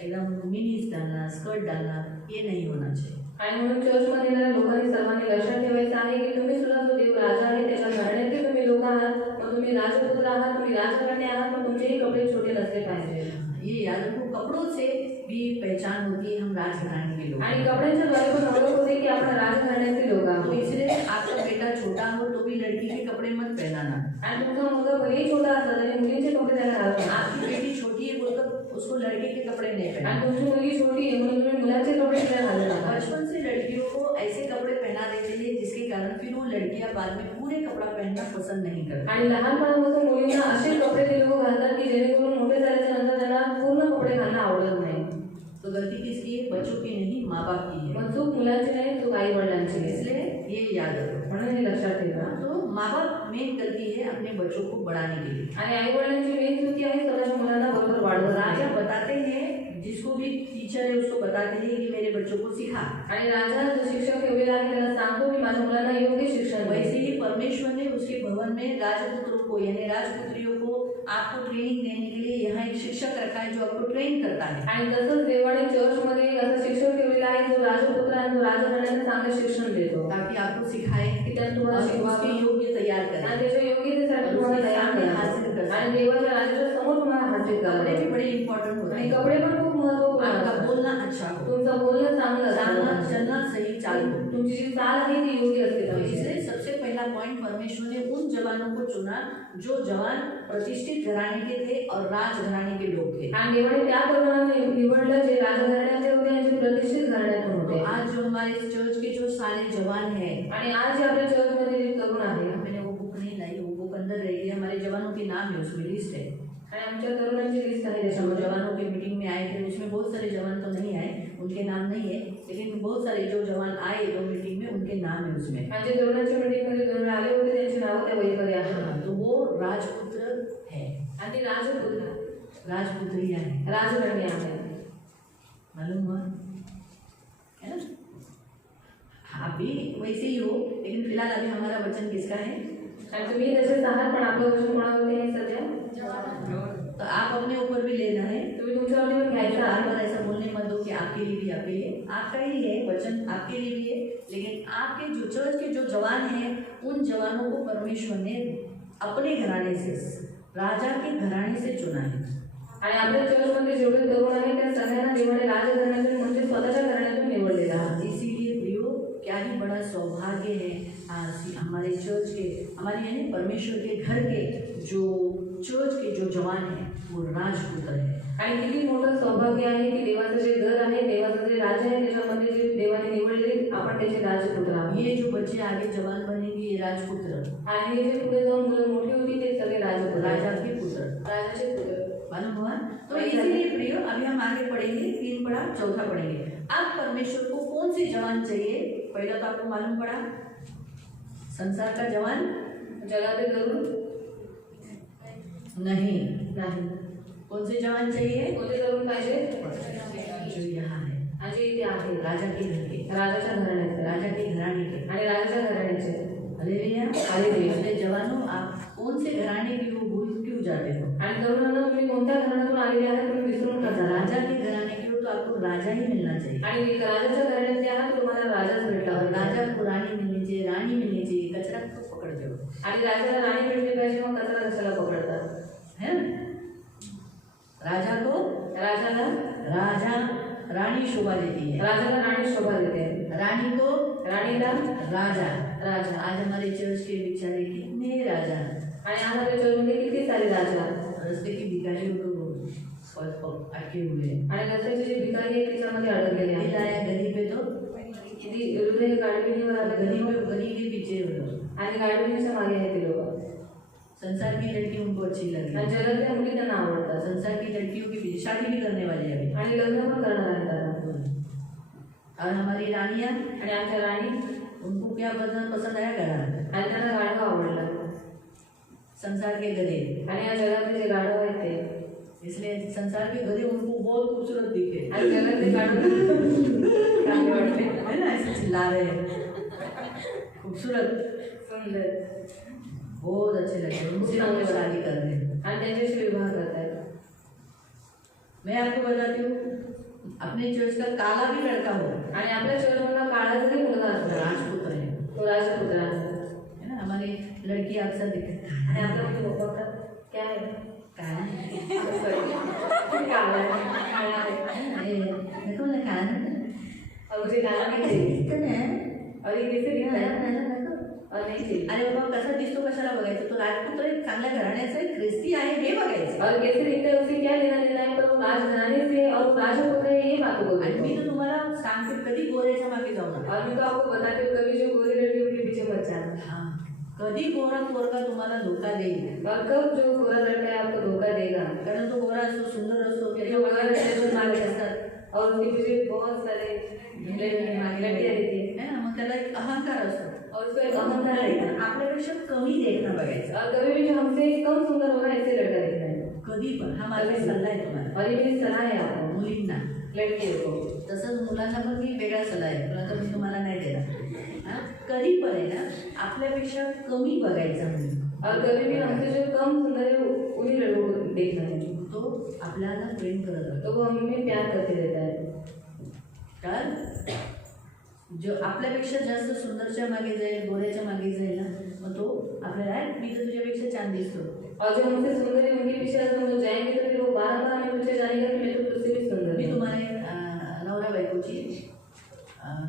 एकदम मिनीज डालना, स्कर्ट डालना, ये नहीं होना चाहिए। आणि म्हणून चर्चमध्ये येणाऱ्या लोकांनी सर्वांनी लक्षात ठेवायचं आहे की तुम्ही सुद्धा जो देव राजा आहे त्याच्या घराण्याचे तुम्ही लोक आहात, मग तुम्ही राजपुत्र आहात, तुम्ही राजकन्या आहात, पण तुमचेही कपडे छोटे नसले पाहिजे। ये याद रखो, कपड़ों से भी पहचान होती है हम राजघराने के लोग। आणि कपड्यांच्या द्वारे पण ओळख होते की आपण राजघराण्याचे लोक तो आहोत। इसलिए आपका बेटा छोटा हो तो भी लड़की के कपड़े मत पहनाना। आणि तुमचा मुलगा भलेही छोटा असला तरी मुलींचे कपडे त्याला घालू नका। आपकी बेटी छोटी है बोलकर उसको लड़के के कपड़े नहीं आणि पहनाना। तुमची मुलगी छोटी आहे म्हणून तुम्ही मुलाचे कपडे तिला घालू नका। बचपन से लड़कियों को ऐसे कपड़े पहना देते हैं जिसके कारण फिर वो लड़कियां बाद में पूरे कपड़ा पहनना पसंद नहीं करती। आणि लहानपणापासून मुलींना असे कपडे ते लोक घालतात की जेणेकरून मोठे झाल्याच्या नंतर त्यांना पूर्ण कपडे घालणं आवडत नाही। तो गलती किसकी है? बच्चों की नहीं, माँ बाप की है। मग चूक मुलांची नाही, चूक आई वडिलांची आहे। इसलिए ये याद रखो। म्हणून हे लक्षात ठेवा। तो माँ बाप मेन गलती है अपने बच्चों को बढ़ाने के लिए। आणि आई वडिलांची मेन चुकी आहे स्वतःच्या मुलांना बरोबर वाढवत राजा नाही। बताते हैं, जिसको भी टीचर है उसको बताते हैं कि मेरे बच्चों को सिखा। आणि राजा जो शिक्षक ठेवलेला आहे त्याला सांगतो की माझ्या मुलांना योग्य शिक्षण दे। वैसे ही परमेश्वर ने उसके भवन में राजपुत्रों को यानी राजपुत्रियों को आपको ट्रेनिंग देने के लिए यहाँ एक शिक्षक रखा है जो आपको ट्रेन करता है। आणि तसंच देवाने चर्चमध्ये असं शिक्षक ठेवलेला आहे जो राजपुत्र आणि राजघराण्याचं चांगलं शिक्षण देतो, ताकि आपको सिखाए की त्यात तुम्हाला और शिकवावं उसके योग्य तैयार करे। आणि त्याच्या योग्यतेसाठी तुम्हाला तयार हासिल करावं कर आणि देवाच्या राजाच्या समोर तुम्हाला हासिल कपड़े करावं। भी बड़े इंपॉर्टेंट होते आणि हैं। कपडे पण खूप महत्त्वपूर्ण आपका असतात। बोलना अच्छा हो, तुमचं बोलणं चांगलं चालना असतं, चलना सही चाल हो। तुमची जी चाल आहे ती योग्य असते तो पाहिजे। इसलिए सबसे पहला पॉइंट, परमेश्वर ने उन जवानों को चुना जो जवान प्रतिष्ठित घराने के थे और राजघराने के लोग थे। आणि देवाने त्या तरुणांना निवडलं जे राजघराण्याचे होते आणि जे प्रतिष्ठित घराण्यातून होते। तो आज जो हमारे चर्च के जो सारे जवान हैं, आणि आज जे आपल्या चर्चमध्ये जे तरुण आहे, मैंने वो बुक नहीं लाई, वो बुक अंदर रहेगी, हमारे जवानों के नाम है उसमें, लिस्ट है। आणि आमच्या तरुणांची लिस्ट आहे हम त्याच्यामध्ये। जवानों की मीटिंग में आए थे, उसमें बहुत सारे जवान तो नहीं आए, उनके नाम नहीं है, लेकिन बहुत सारे जो जवान आए वो मीटिंग में उनके नाम है उसमें। आणि जे तरुणांच्या मीटिंगमध्ये दोन आले होते त्यांची नावं त्या वहीमध्ये आहेत। तो वो राजपुत्र है, आणि ते राजपुत्र राजपुत्रिया है, राजकन्या आहे, मालूम हुआ है ना। आप भी वैसे ही हो, लेकिन फिलहाल अभी हमारा वचन किसका है? आणि तुम्ही तसेच आहात, पण आपलं वचन कोणावरती आहे सध्या? तो आप अपने ऊपर भी लेना है तुम्ही तुमच्यावरती पण आपके लिए भी, आपका ही है वचन, आपके लिए भी है, लेकिन आपके जो चर्च के जो जवान हैं उन जवानों को परमेश्वर ने अपने घराने से, राजा के घराणे से चुना है. आणि आपल्या चर्चमध्ये जेवढे तरुण आहेत त्या सगळ्यांना देवाने राजघराण्यातून म्हणजे स्वतःच्या घराण्यातून निवडलेला आहे. इसीलिए प्रियो, क्या ही बड़ा सौभाग्य है आज हमारे चर्च के, हमारे यानी परमेश्वर के घर के जो चर्च के जो जवान हैं वो राजपुत्र है. आणि किती मोठं सौभाग्य आहे की देवाचं जे घर आहे, देवाचं जे राज्य आहे, त्याच्यामध्ये जे देवाने निवडलेले आपण त्याचे राजपुत्र आहोत. ये जो बच्चे आगे जवान बनेंगे ये राजपुत्र, आणि हे जे पुढे जाऊन मुलं मोठी होती ते सगळे राजपुत्र, राजा के पुत्र, राजाचे पुत्र. मालूम हुआ. तो इसीलिए प्रियो अभी हम आगे पढ़ेंगे, 3 पढ़ा, 4 पढ़ेंगे. अब परमेश्वर को कौन सी जवान चाहिए? पहला तो आपको मालूम पड़ा संसार का जवान, जगातील तरुण नहीं. नाही. कौन से जवान चाहिए? कोणते तरुण पाहिजे? जो यहाँ है, आणि जे इथे आहे राजा के घर के, राजाच्या घराण्याचे, राजा के घराने के. आणि राजाच्या घराण्याचे. हालेलुया. हालेलुया. इसलिए जवानों, आप कौन से घराने की हो भूल क्यों जाते हो? आणि तरुणांना तुम्ही कोणत्या घराण्यातून आलेले आहात तुम्ही विसरून का जाता? राजा के घराने की हो तो आपको राजा ही मिलना चाहिए. आणि राजाच्या घराण्याचे आहात तुम्हाला राजाच भेटला और पाहिजे. राजा को रानी मिलनी चाहिए, रानी मिलनी चाहिए. कचरा तो पकड़ते हो, आणि राजाला राणी भेटली पाहिजे, मग कचरा कशाला पकडतात? है ना? राजा को राजाला राजा रानी शोभा देती है, राजाला राणी शोभा देते, रानी को राणीला राजा. राजा. आज हमारे चर्च के बिचारे कितने राजा, आणि आज आपल्या चर्चमध्ये किती सारे राजा, रस्ते की भिखारियों को अटके हुए हैं. आणि रस्त्याचे जे भिकारी आहेत त्याच्यामध्ये अडकलेले दिल आहेत. आया गली पे तो किती हृदय गाडविणीवर आले, गली के पीछे हो लोग. आणि गाडविणीच्या मागे आहेत ते लोक. संसार की लड़की उनको अच्छी लगी, आणि जगातल्या मुली त्यांना आवडतात, संसार की लड़कियों की पीछे शादी भी करने वाली है अभी. आणि लग्न पण करणार आहेत आता. और हमारी रानियाँ, आणि आमच्या राणी, उनको क्या पसंद आया? गधा. आणि त्यांना गाढव आवडलं. संसार के गधे, आणि या जगातले जे गाढव आहेत ते, इसलिए संसार के गधे उनको बहुत खूबसूरत दिखे. आणि जगातले गाढव चांगले वाटते, है ना, ऐसे चिल्ला रहे हैं. खूबसूरत, सुंदर, बहुत अच्छे लगे, उनसे हम लोग शादी कर रहे हैं. आणि त्यांच्याशी विवाह करतात. मैं आपको बताती हूँ, अपने चर्च का काला भी लड़का हो, आणि आपल्या चर्चमधला काळा जरी मुलगा असला राजपुत्र है, तो राजपुत्र आहे. है ना. हमारी लड़की अक्सर दिखते आणि आपल्या मुली लोक बघतात, क्या है? काला है. काला है, काळा है. देखो ना काला है. और मुझे काला नहीं ऐसे चाहिए. दिखतं ना. और ये कैसे दिखता है? नको. और नहीं चाहिए. अरे बाबा कसा दिसतो कशाला बघायचं? तो राजपुत्र एक चांगल्या घराण्याचा आहे, ख्रिस्ती आहे हे बघायचं. और कैसे दिखता है उसे क्या लेना देना है, पर वो राजघराने से और वो राजपुत्र है ये बातों को आणि मी देखो. तर तुम्हाला सांगते कधी गोऱ्याच्या मागे जाऊ नका. और मैं तो आपको बताती हूँ कभी जो गोरी लड़की उनके पीछे मत जाना. हाँ, कधी गोरा पोरगा तुम्हाला धोका देईल. और कब जो गोरा लड़का है आपको धोका देगा, कारण तो गोरा असतो, सुंदर असतो, जो त्याच्या गोरा वगैरे लड़के त्याचे मागे मागे असतात. और उसके पीछे बहुत सारे लड़कियां रहती है. है ना. मग त्याला एक अहंकार असतो. और उसको एक अहंकार रहता है. आपल्यापेक्षा कमी देखणं बघायचं और कभी भी जो हमसे कम सुंदर होगा ऐसे लड़का देखना है. कधी पण. हा माझा सल्ला आहे तुम्हाला, और ये मेरी सलाह है आपको, मुलींना. लड़कियों को. तसंच मुलांना पण मी वेगळा सल्ला आहे, पण आता मी तुम्हाला नाही देणार. हा, कधी पण आहे ना आपल्यापेक्षा कमी बघायचा मुली. और कभी भी हमसे जो कम सुंदर है उन्हीं लड़कों को देखना है. तो आपल्याला प्रेम करत राहतो. तो वो हमें प्यार करते रहता है. तर जो आपल्यापेक्षा जास्त सुंदरच्या मागे जाईल, गोऱ्याच्या मागे जाईल ना, मग तो आपल्याला मी तर तुझ्यापेक्षा छान दिसतो. और जो हमसे सुंदर है उनके पीछे अगर हम लोग जाएंगे तो फिर वो बार हमें पूछे जाएगा कि मैं तो तुझसे भी सुंदर मी हूँ. तुम्हाला एक नवरा बायकोची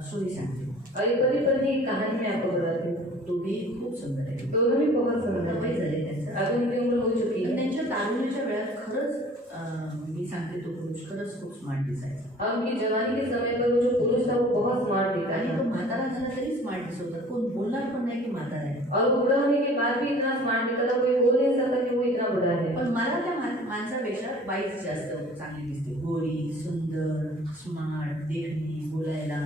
स्टोरी सांगते. और ये पति पत्नी की कहानी मैं आपको बताती हूँ. तो भी खूप सुंदर आहे. दोनों भी बहुत सुंदर वय है. झाले त्यांचं. अभी उनकी उम्र हो चुकी पण है. त्यांच्या तारुण्याच्या वेळात खरंच मी सांगते तो पुरुष खरंच खूप स्मार्ट दिसायचा. और उनकी जवानी के समय पर वो जो पुरुष था वो बहुत स्मार्ट दिखा आणि था. तो म्हातारा झाला तरी स्मार्ट दिसत होता. कोण बोलणार पण नाही की म्हातारा आहे. और वो बूढ़ा होने के बाद भी इतना स्मार्ट दिखा था, कोई बोल नहीं सकता कि वो इतना बूढ़ा है. पण मला त्या माणसापेक्षा बाईच जास्त चांगली दिसते. गोरी, सुंदर, स्मार्ट, देखणी, बोलायला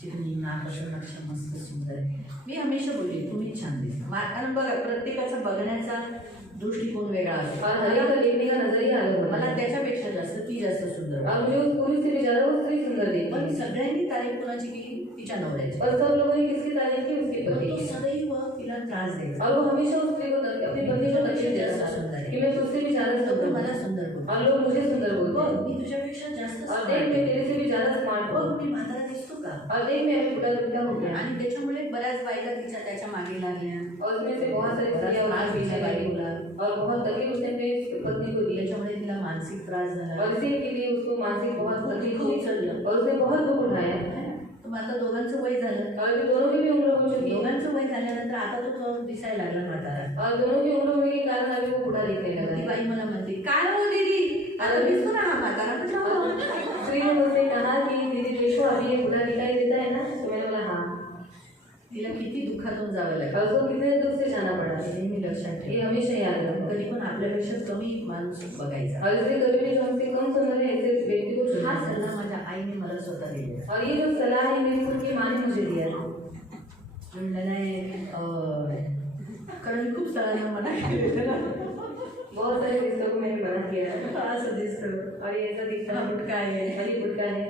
चिकणी, आकर्षक, मस्त सुंदर आहे. मी हमेशा बोलली तुम्ही छान दिसता. कारण बघा प्रत्येकाचा बघण्याचा दृष्टिकोन वेगळा असतो. और हर एक का देखने का नजरिया अलग होता मला है. त्याच्यापेक्षा जास्त ती जास्त सुंदर और मुझे उस पुरुष से भी ज्यादा वो स्त्री सुंदर देखती पण है. सगळ्यांनी तारीफ कोणाची केली? तिच्या नवऱ्याची. और सब लोगों ने किसकी तारीफ की? उसके पण पति तो की. सदैव तिला त्रास द्यायचा. और वो हमेशा उस स्त्री को अपनी पत्नी को तकलीफ देता था कि मैं तुझसे भी ज्यादा लोक सुंदर मला हूँ. सुंदर बोल. और लोग मुझे सुंदर बोलते हैं. मी तुझ्यापेक्षा जास्त और smart देख आहे. मैं तेरे से भी ज्यादा स्मार्ट और देख मैं अभी बुढ़ा हो गया आणि त्याच्यामुळे बऱ्याच बायका त्याच्या मागे लागल्या और उसमें से बहुत सारी बराच स्त्रियां त्रास उसके पीछे दिला लगी बायकोला और बहुत तकलीफ उसने अपनी पत्नी को दी त्याच्यामुळे तिला मानसिक त्रास झाला और इसी के लिए उसको मानसिक बहुत तकलीफ हुई उचललं और उसने बहुत दुख उठाया तर मग आता दोघांचं वय झालं और अभी दोनों की भी उम्र हो चुकी है दोघांचं वय झाल्यानंतर आता तो थोडं दिसायला लागला म्हातारा और दोनों की उम्र होने के कारण अभी वो बूढ़ा दिखने लगा ती है बाई मला म्हणते काय हो दीदी आता दिसतो ना हा म्हातारा म्हटलं हो. स्त्री ने मुझसे कहा कि दीदी देखो अभी ये बूढ़ा दिखाई देता है ना तो मैंने बोला हाँ तिला किती दुःखातून जावं लागलं और उसको कितने दुख से जाना पड़ा हे नेहमी लक्षात ये ठेव हमेशा याद रखो कधी पण आपल्यापेक्षा कमी माणूस बघायचा और इसलिए कभी भी जो हमसे कम समझ रहे हैं ऐसे व्यक्ति को हा चुनना सल्ला माझ्या आईने मला स्वतः दिलेला और ये जो सलाह है मेरी उनकी माँ ने मुझे दिया है म्हणलं नाही कारण खूप सगळ्यांना मना केलेलं बहुत सारे रिश्तों को मैंने मना किया है असं दिसतं और ये ऐसा दिखता हा है मुटका आहे और ये गुटका है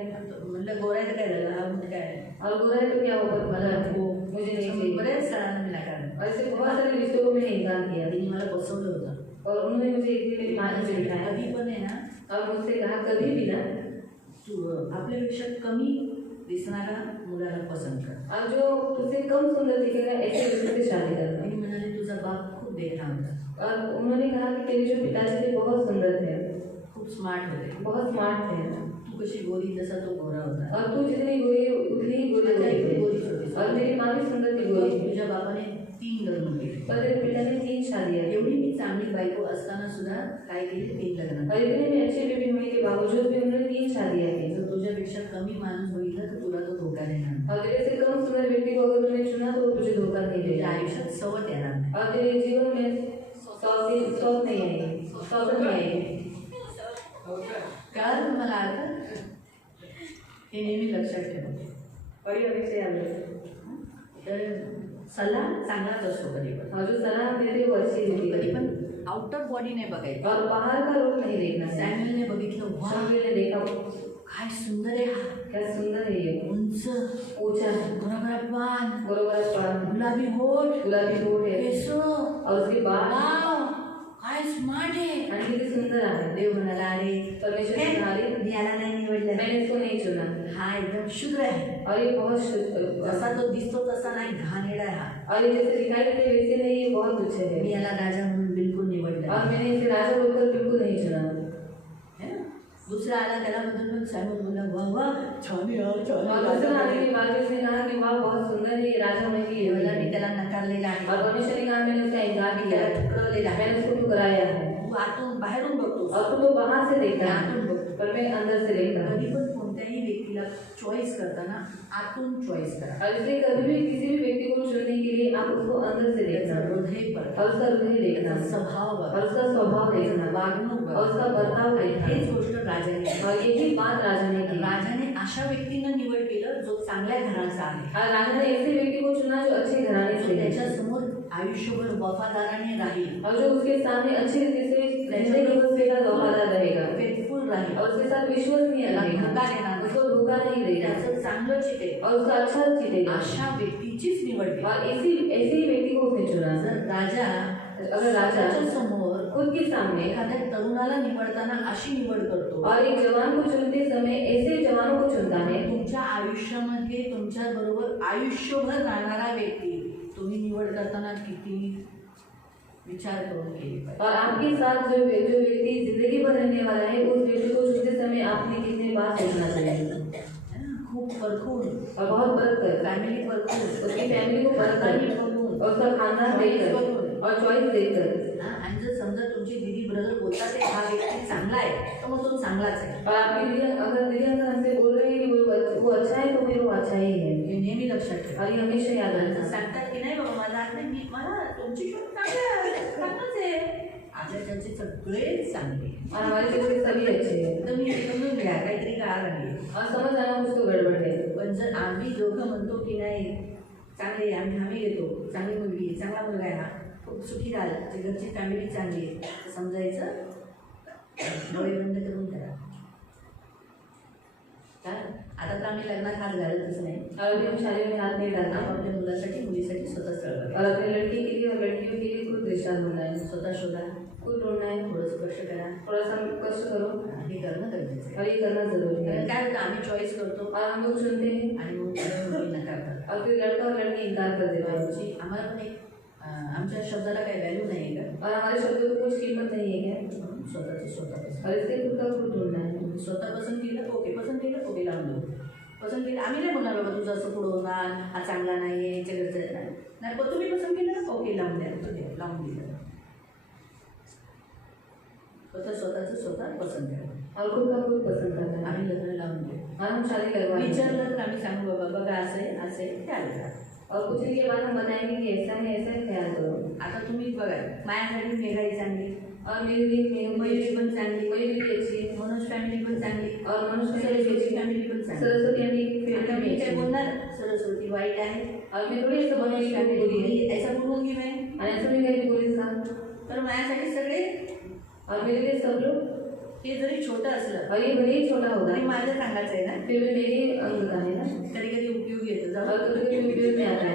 म्हणलं गोरायचं काय झालं हा मुटका आहे और गोरा है तो क्या होगा मला हो मुझे नहीं चाहिए बऱ्याच सणांना मी नकार और ऐसे बहुत सारे रिश्तों को मैंने इनकार किया तिने मला बसवलं होतं और उन्होंने मुझे एक दिन मेरी माँ ने मुझे बिठाया कधी पण आहे ना और मुझसे कहा कभी भी ना तू आपल्यापेक्षा कमी दिसणारा मुलाला पसंत कर और जो तुझसे कम सुंदर दिखेगा ऐसे व्यक्ति से शादी करना तिने म्हणाले तुझा बाप खूप देखणा होता और उन्होंने कहा कि तेरे जो पिताजी थे बहुत सुंदर थे खूप स्मार्ट होते बहुत स्मार्ट थे तू कशी गोरी जसा तो गोरा होता और तू जितनी गोरी उतनी ही गोरी माझी आई होती खूप थी गोरी होती और मेरी माँ भी सुंदर थी गोरी थी तुझ्या बापाने 3 लग्न केले और तेरे पिता ने 3 शादियाँ की एवढी मी चांगली बायको असताना सुद्धा काय केली 3 लग्न और इतने में अच्छी बेबी होने के बावजूद भी उन्होंने 3 शादियाँ की जर तुझ्यापेक्षा कमी माणूस बघितला तर तुला तो धोका देणार और तेरे से कम सुंदर व्यक्ति को अगर तूने चुना तो वो तुझे धोखा नहीं तुझ्या देगा आयुष्यात सवत येणार नाही और तेरे जीवन में 100 नहीं आएगी 100 नहीं आएगी कळालं तुम्हाला अर्थ हे नेहमी लक्षात ठेवा और ये हमेशा याद रखो तर सल्ला चांगलाच असतो कधी पण और जो सलाह हम देते हैं वो अच्छी देती कधी है पण आउटर बॉडी नाही बघायचं और बाहर का रूप नहीं देखना है सॅम्युअलने बघितलं वा शम्य ने देखा काय सुंदर आहे हा क्या सुंदर है ये उंच ऊंचा गोरा पान बरोबर पान गुलाबी होठ गुलाबी होठ है केस और उसके बाल वाव काय स्मार्ट आहे आणि किती सुंदर आहे देव म्हणाला अरे परमेश्वर ने कहा, "अरे, मी याला नाही निवडलं मैंने इसको नहीं चुना हा एकदम शुद्र आहे और ये बहुत जसा तो दिसतो तसा नाही घाणेरडा आहे हा और ये जैसे दिखाई देते वैसे नहीं ये बहुत तुच्छ है मी याला राजा म्हणून बिलकुल निवडलं और मैंने इसे राजा बोलकर बिल्कुल नहीं चुना है ना दुसरा आला त्याला बदल सॅम्युअल बोलला वा वा छान आहे हा, छान और आहे, दूसरा राजा आने के बाद भी उसने कहा कि वाह बहुत सुंदर है ये राजा होने की देवाला योजना मी है त्याला नकारलेला आहे और परमेश्वर ने कहा मैंने उसका इनकार मी किया त्याला है ठुकरवलेला आहे मैंने उसको ठुकराया है तू आतून बाहेरून बघतो और तू तो बाहर से देखता आतून है बघतो पर मैं अंदर से देखता हूँ कधी पण कोणत्याही व्यक्तीला चॉईस करताना आतून चॉईस करा और इसलिए कभी भी किसी भी व्यक्ति को चुनने के लिए आप उसको अंदर से देखना त्याचं हृदय पर और उसका हृदय देखना त्याचा स्वभाव और बघा उसका स्वभाव देखना वागणूक और बघा उसका बर्ताव देखना हेच गोष्ट राजाने और यही बात राजा ने की राजाने अशा व्यक्तीनं निवड केलं जो चांगल्या घराचा आहे और राजा ने ऐसे व्यक्ति को चुना जो अच्छे घराने से है त्याच्या समोर आयुष्यभर वफादाराने राहील और जो उसके सामने अच्छी रीति से रहने के उसके साथ वफादार रहेगा फेथफुल राहील और उसके साथ विश्वसनीय त्याला रहेगा धोका देणार नाही. उसको धोखा नहीं देगा त्याचं चांगलं चितेल और उसका अच्छा चितेगा अशा व्यक्तीचीच निवड केली. और ऐसे ही व्यक्ति को उसने चुना जर राजा अगर राजा स्वतःच्या समोर खुद के सामने एखाद्या तरुणाला निवडताना अशी निवड करतो और एक जवान को चुनते समय ऐसे जवानों को चुनता है तुमच्या आयुष्यामध्ये तुमच्या बरोबर आयुष्यभर राहणारा व्यक्ती तुम्ही निवड करताना किती विचार करून केली पाहिजे. और आपके साथ जो व्यक्ति जिंदगी भर रहने वाला है उस व्यक्ति को चुनते समय आपने कितने बार सोचना चाहिए है ना? खूप परखून और बहुत परख कर फॅमिली परखून उसकी फैमिली को परख कर बघून और उसका खानदान देखकर और चॉइस देखकर हा, आणि जर समजा तुमची दीदी ब्रदर बोलतात ते हा व्यक्ती चांगला आहे तर मग तो चांगलाच आहे. और आपकी दीदी अगर हमसे बोल रही है कि वो अच्छा है तो फिर वो अच्छा ही है हे नेहमी लक्षात ठेवा. और ये हमेशा याद आणि जर रखना सांगतात की नाही बाबा माझा हात नाही मी मला तुमची शोध चांगलंच आहे आपल्या त्यांचे सगळे चांगले और हमारे चीज़ सभी अच्छे हैं तर मी समजून घ्या काहीतरी काळ लागली. और समझ आना कुछ तो गड़बड़ है पण जर आम्ही दोघं म्हणतो की नाही चांगले आम्ही हमी घेतो चांगली मुलगी आहे, चांगला मुलगा आहे हा खूप सुखी झाला त्याची घरची फॅमिली चांगली आहे तर समजायचं डोळे बंद करून करा. काय आता तर आम्ही लग्नात हात घालतच नाही. और अभी हम शादी में हाथ नहीं डालना आपल्या मुलासाठी मुलीसाठी स्वतः स्थळ बघा. और अपनी लड़की के लिए और लड़कियों के लिए खुद रिश्ता ढूंढना है स्वतः शोधा खुद ढूंढना है थोडंसं कष्ट करा थोड़ा सा कष्ट करो हे करणं गरजेचं आहे. और ये करना जरूरी है। कारण काय होतं, आम्ही चॉईस करतो और हम लोग चुनते हैं आणि मग मुली नकार करतात. और फिर लड़का और लड़की इनकार कर देते हैं जी, आम्हाला पण एक आमच्या शब्दाला काही व्हॅल्यू नाही आहे का, और हमारे शब्दों की कुछ कीमत नहीं है क्या, स्वतःचं स्वतः और इसलिए खुद का खुद ढूंढना है। स्वतः पसंत केलं, पसंत केलं लावून देऊ. पसंत केलं, आम्ही नाही बोलणार बाबा तुझं असं पुढं होणार, हा चांगला नाही आहे, याच्याकडचं नाही नाही, पण तुम्ही पसंत केलं ना, ओके लावून द्या, तो द्या, लावून दिलं. स्वतःचं स्वतः पसंत करा और खुद का खुद पसंद करना है। आम्ही लग्न लावून देऊ. और हम शादी लगवा विचारलं तर आम्ही सांगू बाबा बघा असं आहे ख्याल करा. और कुछ दिन के बाद हम बताएंगे कि ऐसा है ख्याल करो। आता तुम्ही बघा, माझ्यासाठी मेघाई चांगली, और मेरी भी मयुरी पण चांगली, मयुरी भी अच्छी है, मनोज फॅमिली पण चांगली, और मनुष्य सरस्वती फॅमिली पण चांगली. सरस्वती आता मी काय फैमिली बोलणार सरस्वती वाईट आहे, और मैं थोड़ी ऐसा मनोज बोलूंगी फॅमिली ऐसा बोलूंगी मैं, और ऐसा नहीं कहीं बोली था। तर माझ्यासाठी सगळे, और मेरे लिए सब लोग, ते जरी छोटं असलं और ये भले ही छोटा होगा तरी माझं सांगायचं आहे ना, फिर भी मेरी अंग का है ना, कधी कधी उपयोगी येतं. जाऊ और कभी कभी उपयोग में आता है।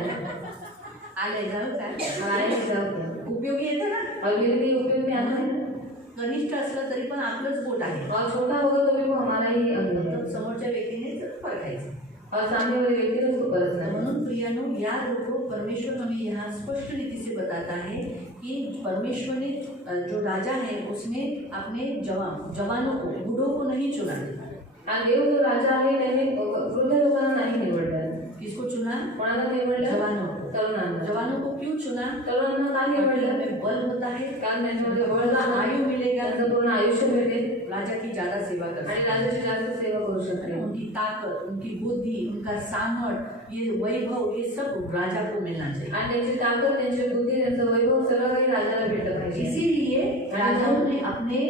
आलंय जाऊ काय और आए नहीं जाओ क्या, उपयोगी येतं ना. और मेरे लिए उपयोग में आता है ना। कनिष्ठ असलं तरी पण आपलंच बोट आहे, और छोटा होगा तो भी वो हमारा ही अंग है, तर समोरच्या व्यक्तीने परखायचं. और सामने वाले व्यक्ति ने उसको परखना है। म्हणून प्रियानो, याद रखो परमेश्वर हमें यहाँ स्पष्ट रीति से बताता है कि परमेश्वर ने जो राजा है उसने अपने जवानों को, बूढ़ों को नहीं चुना. और देव जो राजा आहे त्याने वृद्ध लोकांना नाही निवडलं. किसको चुना? कोणाला निवडलं? जवानों को. तरुणांना. जवानों को क्यों चुना? तरुणांना का निवडलं? में बल होता है, कारण त्यांच्यामध्ये बळ जाणं, आयु मिलेगा, त्यांचं पूर्ण आयुष्य मिळेल राजा की ज्यादा सेवा कर आणि राजाची जास्त सेवा करू शकते. उनकी ताकत, उनकी बुद्धि, उनका सामर्थ, ये वैभव, ये सब राजा को मिलना चाहिए. आणि त्यांची ताकद, त्यांची बुद्धी, त्यांचं वैभव सगळं काही राजाला भेटलं पाहिजे. इसीलिए राजाओं ने अपने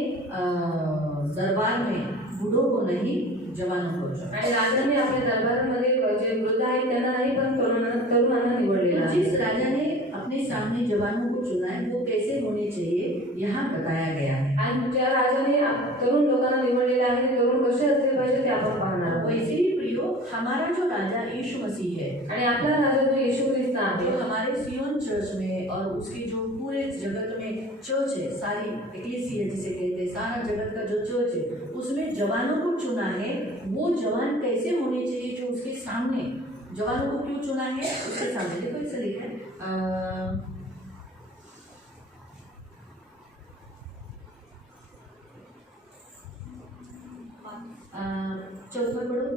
दरबार में बूढ़ों को नहीं, जवानों को चुना. आणि राजाने आपल्या दरबारामध्ये जे वृद्ध आहेत त्यांना नाही पण तरुणांना निवडलेलं तो आहे. जिस राजा ने अपने सामने जवानों को चुना है वो कैसे होने चाहिए यहाँ बताया गया है. आणि ज्या राजाने तरुण लोकांना निवडलेलं आहे ते तरुण कसे असले पाहिजे ते आपण पाहणार आहोत. वैसे ही प्रियो, हमारा जो राजा यीशु मसीह है, आणि आपला राजा जो येशू ख्रिस्त आहे, जो हमारे सियोन चर्च में और उसकी जो पूरे जगत में चर्च है, सारी एक्लेसिया जिसे कहते हैं, सारा जगत का जो चर्च है उसमें जवानों को चुना है. वो जवान कैसे होने चाहिए जो उसके सामने, जवानों को क्यों चुना है उसके सामने देखो इससे लिखा है, चौथा पढ़ो.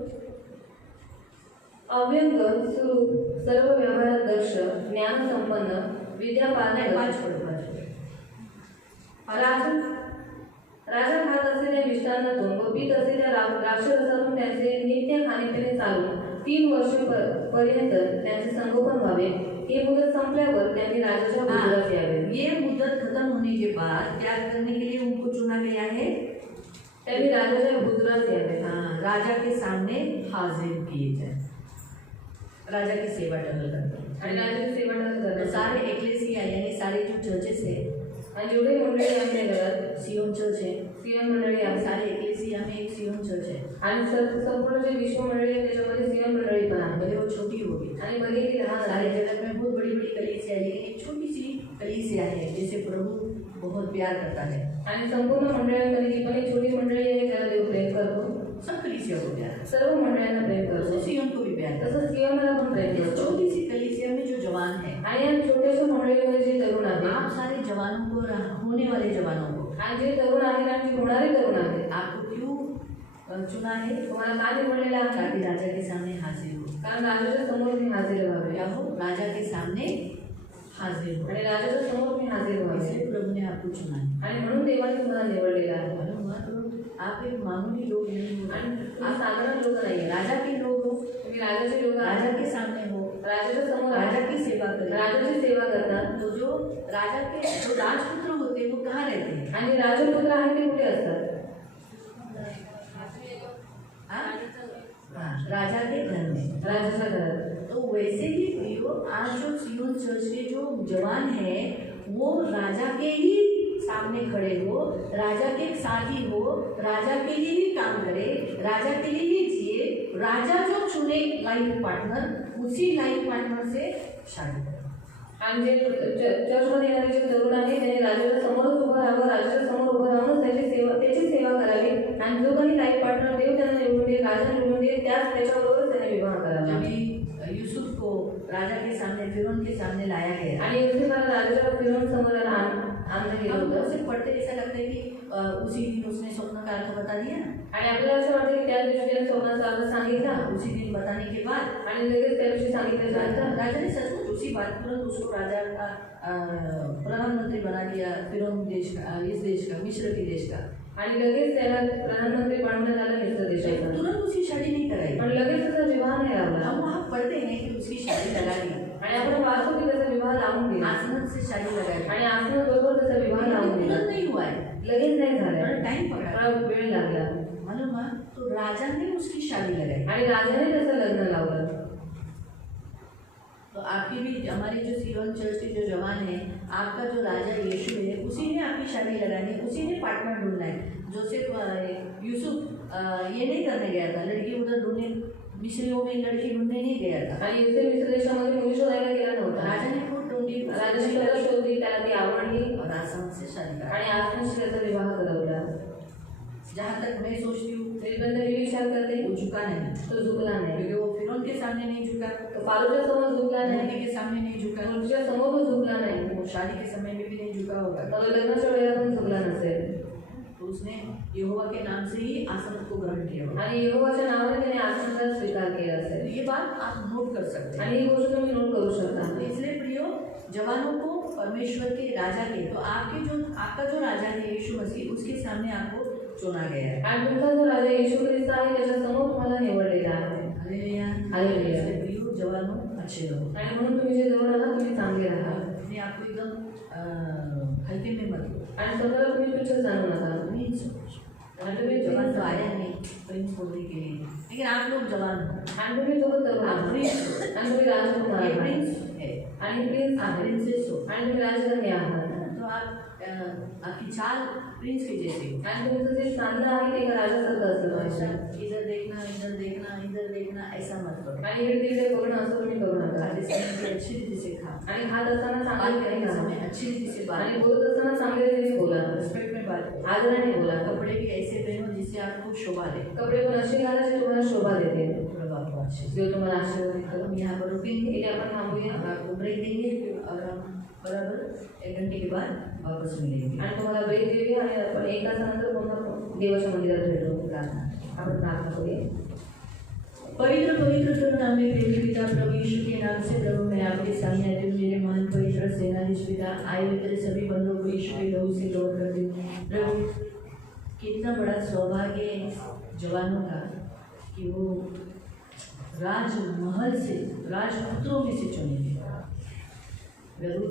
अव्यंग सुरूप सर्व व्यवहारात दक्ष ज्ञान संपन्न विद्या पाच पढ़ो. पढ़ो. राजा खात असलेल्या मिष्टान्नातून व पीत असलेल्या द्राक्षरसातून त्यांचे नित्य खाणेपिणे चालू 3 वर्ष पर्यंत त्यांचे संगोपन व्हावे. हे मुदत संपल्यावर त्यांनी राजाच्या बुजुर्गास यावे. ये मुद्दत खत्म होने के बाद क्या करने के लिए उनको चुना गया है? त्यांनी राजाच्या बुजुर्गास यावे. राजा के सामने हाजिर किए जाए, राजा की सेवा टहल करते. आणि राजाची सेवा करतात. सारे एक्लेसिया यानी सारे जो चर्चेस है, आणि जेवढे मंडळी आपल्या घरात सियोन चर्च है, सियोन मंडळी आहे, सारे एक्लेसिया में एक सियोन चर्च है. आणि संपूर्ण जे विश्व मंडळी आहे त्याच्यामध्ये सियोन मंडळी पण आहे. भले वो छोटी होगी, आणि भले ती लहान सारे आहे, जगत में बहुत बड़ी बड़ी कलीसिया है, लेकिन एक छोटी सी कलीसिया है जिसे प्रभु बहुत प्यार करता है. आणि संपूर्ण मंडळांमध्ये जी पण एक छोटी मंडळी आहे ज्याला देव प्रेम करतो. सब कलीसिया को प्यार करता सर्व मंडळांना प्रेम है, करतो. तो सियोन को भी प्यार करता तसंच सियोनला पण प्रेम है. इस करतो. छोटी सी कलीसिया में जो जवान है, आणि या छोट्याशा मंडळीमध्ये जे तरुण आहेत, आप सारे जवानों को, होने वाले जवानों को, आणि जे तरुण आहेत आणि जे होणारे तरुण आहेत, आपको क्यों चुना है? तुम्हाला का निवडलेलं आहे? ताकि राजा के सामने हाजिर हो. कारण राजाच्या समोर मी हाजीर व्हावे. क्या हो? राजा के सामने हाजिर हो. आणि राजाच्या समोर मी हाजीर व्हावे. इसलिए प्रभु ने आपको चुना है. आणि म्हणून देवाने तुम्हाला निवडलेलं आहे. मालूम हुआ? तो आप एक मामूली लोग नहीं हो, आणि तुम्ही साधारण लोक नाही, राजा के लोग हो, तुम्ही राजाचे लोक आहात. राजा के सामने हो, राजाच्या समोर राजा राजा की सेवा करें. राजाची सेवा करतात. तो जो राजा के जो राजपुत्र होते वो कहाँ रहते हैं? आणि राजपुत्र आहेत ते कुठे असतात? हाँ, राजा के घर में. राजाच्या घरात. तो वैसे ही प्रियो, आज जो सियोन चर्च के जो जवान है वो राजा के ही सामने खड़े हो, राजा के साथी हो, राजा के लिए ही काम करे, राजा के लिए ही जिए. राजा जो चुने लाइफ पार्टनर, उसी लाइफ पार्टनर से शादी करे. आणि जे चर्चमध्ये येणारे जे तरुण आहेत त्यांनी राजाच्या समोरच उभं राहावं, राजाच्या समोर उभं राहूनच त्याची सेवा करावी. आणि जो त्याच्याबरोबर त्याने विवाह करावा. जब यूसुफ को राजा के सामने फिरौन के सामने लाया गया आणि युसुफाला राजाच्या फिरवून समोर आणलं गेलं हम होतं. उसे पढ़ते ऐसा लगता है कि उसी दिन उसने स्वप्न का अर्थ बता दिया आणि आपल्याला असं वाटतं की त्या दिवशी त्याने स्वप्नाचा अर्थ सांगितला उसी दिन बताने के बाद आणि लगेच त्या दिवशी सांगितल्यानंतर राजा ने सचमुच उसी बात तुरंत उसको राजा का प्रधानमंत्री बना दिया फिरौन देश का इस देश का मिस्र के देश का आणि लगेच त्याला प्रधानमंत्री बनवण्यात आलं मिस्र देशाचा. तुरंत उसकी शादी नहीं कराई पण लगेच त्याचा विवाह नाही लावला. हम वहाँ पढ़ते हैं कि उसकी शादी लगा दी आणि आपण वाचतो की त्याचा विवाह लावून दिला आसनत से शादी लगाई आणि आसनं बरोबर त्याचा विवाह लावून दिला. तुरंत नहीं हुआ है लगेच नाही थोड़ा झालं, टाइम पकड़ा थोडा वेळ लागला मालूम है तो राजा ने उसकी शादी लगाई आणि राजाने त्याचं लग्न लावलं. तो आपकी भी हमारी जो सीवन चर्च के जो जवान है आपका जो राजा यीशु है उसी ने आपकी शादी लगानी उसी ने पार्टनर ढूंढना है. जोसेफ यूसुफ ये नहीं करने गया था लड़की उधर ढूंढने मिस्रियों में लड़की ढूंढने नहीं गया था आणि युसुफ मिस्र देशामध्ये मुली शोधायला गेला नव्हता. राजा ने खुद ढूंढी राजाने त्याला शोधली, त्याला ती आवडली और आसान से शादी करा. आणि आसनाशी त्याचा विवाह करवला. जहाँ तक मैं सोचती हूँ तरीपर्यंत मी विचार करते वो झुका नहीं तो झुकला नाही. क्योंकि वो फिरौन के सामने नहीं झुका तो फारूच्या समोर झुकला नाही, नबी के सामने नहीं झुका मुलीच्या समोर पण झुकला नाही, वो शादी के समय में भी नहीं झुका होगा मग लग्नाच्या वेळेला पण झुकला नसेल. तो उसने यहोवा के नाम से ही आसन को ग्रहण किया होगा. आणि यहोवाच्या नावाने त्याने आसनाचा स्वीकार केला तो असेल. ये बात आप नोट कर सकते हैं. आणि ही गोष्ट तुम्ही नोट करू शकता. तो इसलिए प्रियो जवानों को परमेश्वर के राजा के तो आपका जो राजा है यीशु मसीह उसके सामने आपको चुना गया है. आणि तुमचा जो राजा येशू ख्रिस्त आहे त्याच्या समोर तुम्हाला निवडलेला आहे. Hallelujah hallelujah. इसलिए प्रियो जवानों अच्छे रहो. आणि म्हणून तुम्ही जे जवळ आहात तुम्ही चांगले राहा अपने आप को एकदम हल्के में मत लो. आणि स्वतःला तुम्ही तुच्छ जाणू नका. प्रिंस आणि तुम्ही जवान तो जवान आया नहीं प्रिंस बोलने के लिए लेकिन आप लोग जवान हो. आणि तुम्ही तो तरुण आप आहात. प्रिंस आणि तुम्ही राजकुमार ये आहात. प्रिंस है आणि प्रिन्स आप आहात. प्रिंसेस हो. आणि तुम्ही राजकन्या आहात. तो आप आपकी चाल प्रिंस की जैसी हो. आणि तुमचं जे चालणं आहे ते एका राजासारखं असलं पाहिजे. इधर देखना इधर देखना इधर देखना ऐसा मत करो. आणि इकडे तिकडे बघणं असं तुम्ही करू नका. खाते समय भी अच्छी रीति से खा. आणि खात असताना बात चांगले करने खा. समय अच्छी रीति से बात आणि बोलत असताना चांगल्या रीतीने बोला. रिस्पेक्ट में बात करो. आदराने बोला. कपड़े भी ऐसे पहनो जिससे आपको शोभा दे. कपडे पण असे घाला जे तुम्हाला शोभा देते, प्रभु आपको आशीष दे. जो तुम्हाला आशीर्वादित करो. हम यहाँ पर रुकेंगे इथे आपण थांबूया और आपको ब्रेक देंगे और हम बराबर 1 घंटे के बाद वापस मिलेंगे. आणि तुम्हाला ब्रेक देऊया आणि आपण 1 तासानंतर पुन्हा देवाच्या मंदिरात भेटू. प्रार्थना आपण प्रार्थना करूया. पवित्र पवित्र तो नाम में प्रेमी पिता प्रभु यीशु के नाम से प्रभु मैं आपके सामने आती हूँ. मेरे महान पवित्र सेनाधीश पिता आए हुए तेरे सभी बंदों को यीशु के लहू से ग्रहण करती हूँ. प्रभु कितना बड़ा सौभाग्य है जवानों का कि वो राजमहल से राजपुत्रों में से चुने गए. प्रभु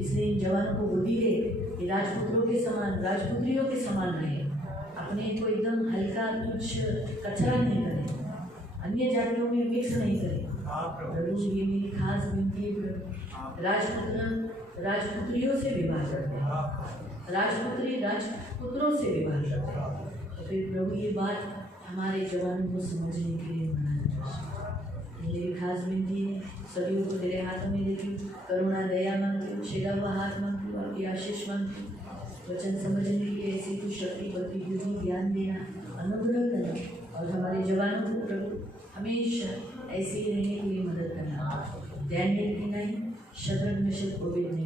इसलिए इन जवानों को बुद्धि दे कि राजपुत्रों के समान राजपुत्रियों के समान रहे, अपने को एकदम हल्का तुच्छ कचरा नहीं करे, अन्य जातियों में मिक्स नहीं करे. प्रभु ये मेरी खास विनती है प्रभु. राजपुत्रियों से विवाह करते हैं, राजपुत्री राजपुत्रों से विवाह करते हैं. तो फिर प्रभु ये बात हमारे जवानों को समझने के लिए मना मेरी खास विनती है. सभी को तेरे हाथों में देती हूँ. करुणा दया मांगती हूँ, छिदा हुआ हाथ मांगती हूँ, आपकी आशीष मांगती हूँ. वचन समझने की ऐसी कुछ शक्ति बल्कि बुद्धि ज्ञान देना, अनुग्रह करना और हमारे जवानों को प्रभु हमेशा ऐसे ही रहने के लिए मदद करना. डैनियल की नहीं, शद्रक मेशक ओबेदनेगो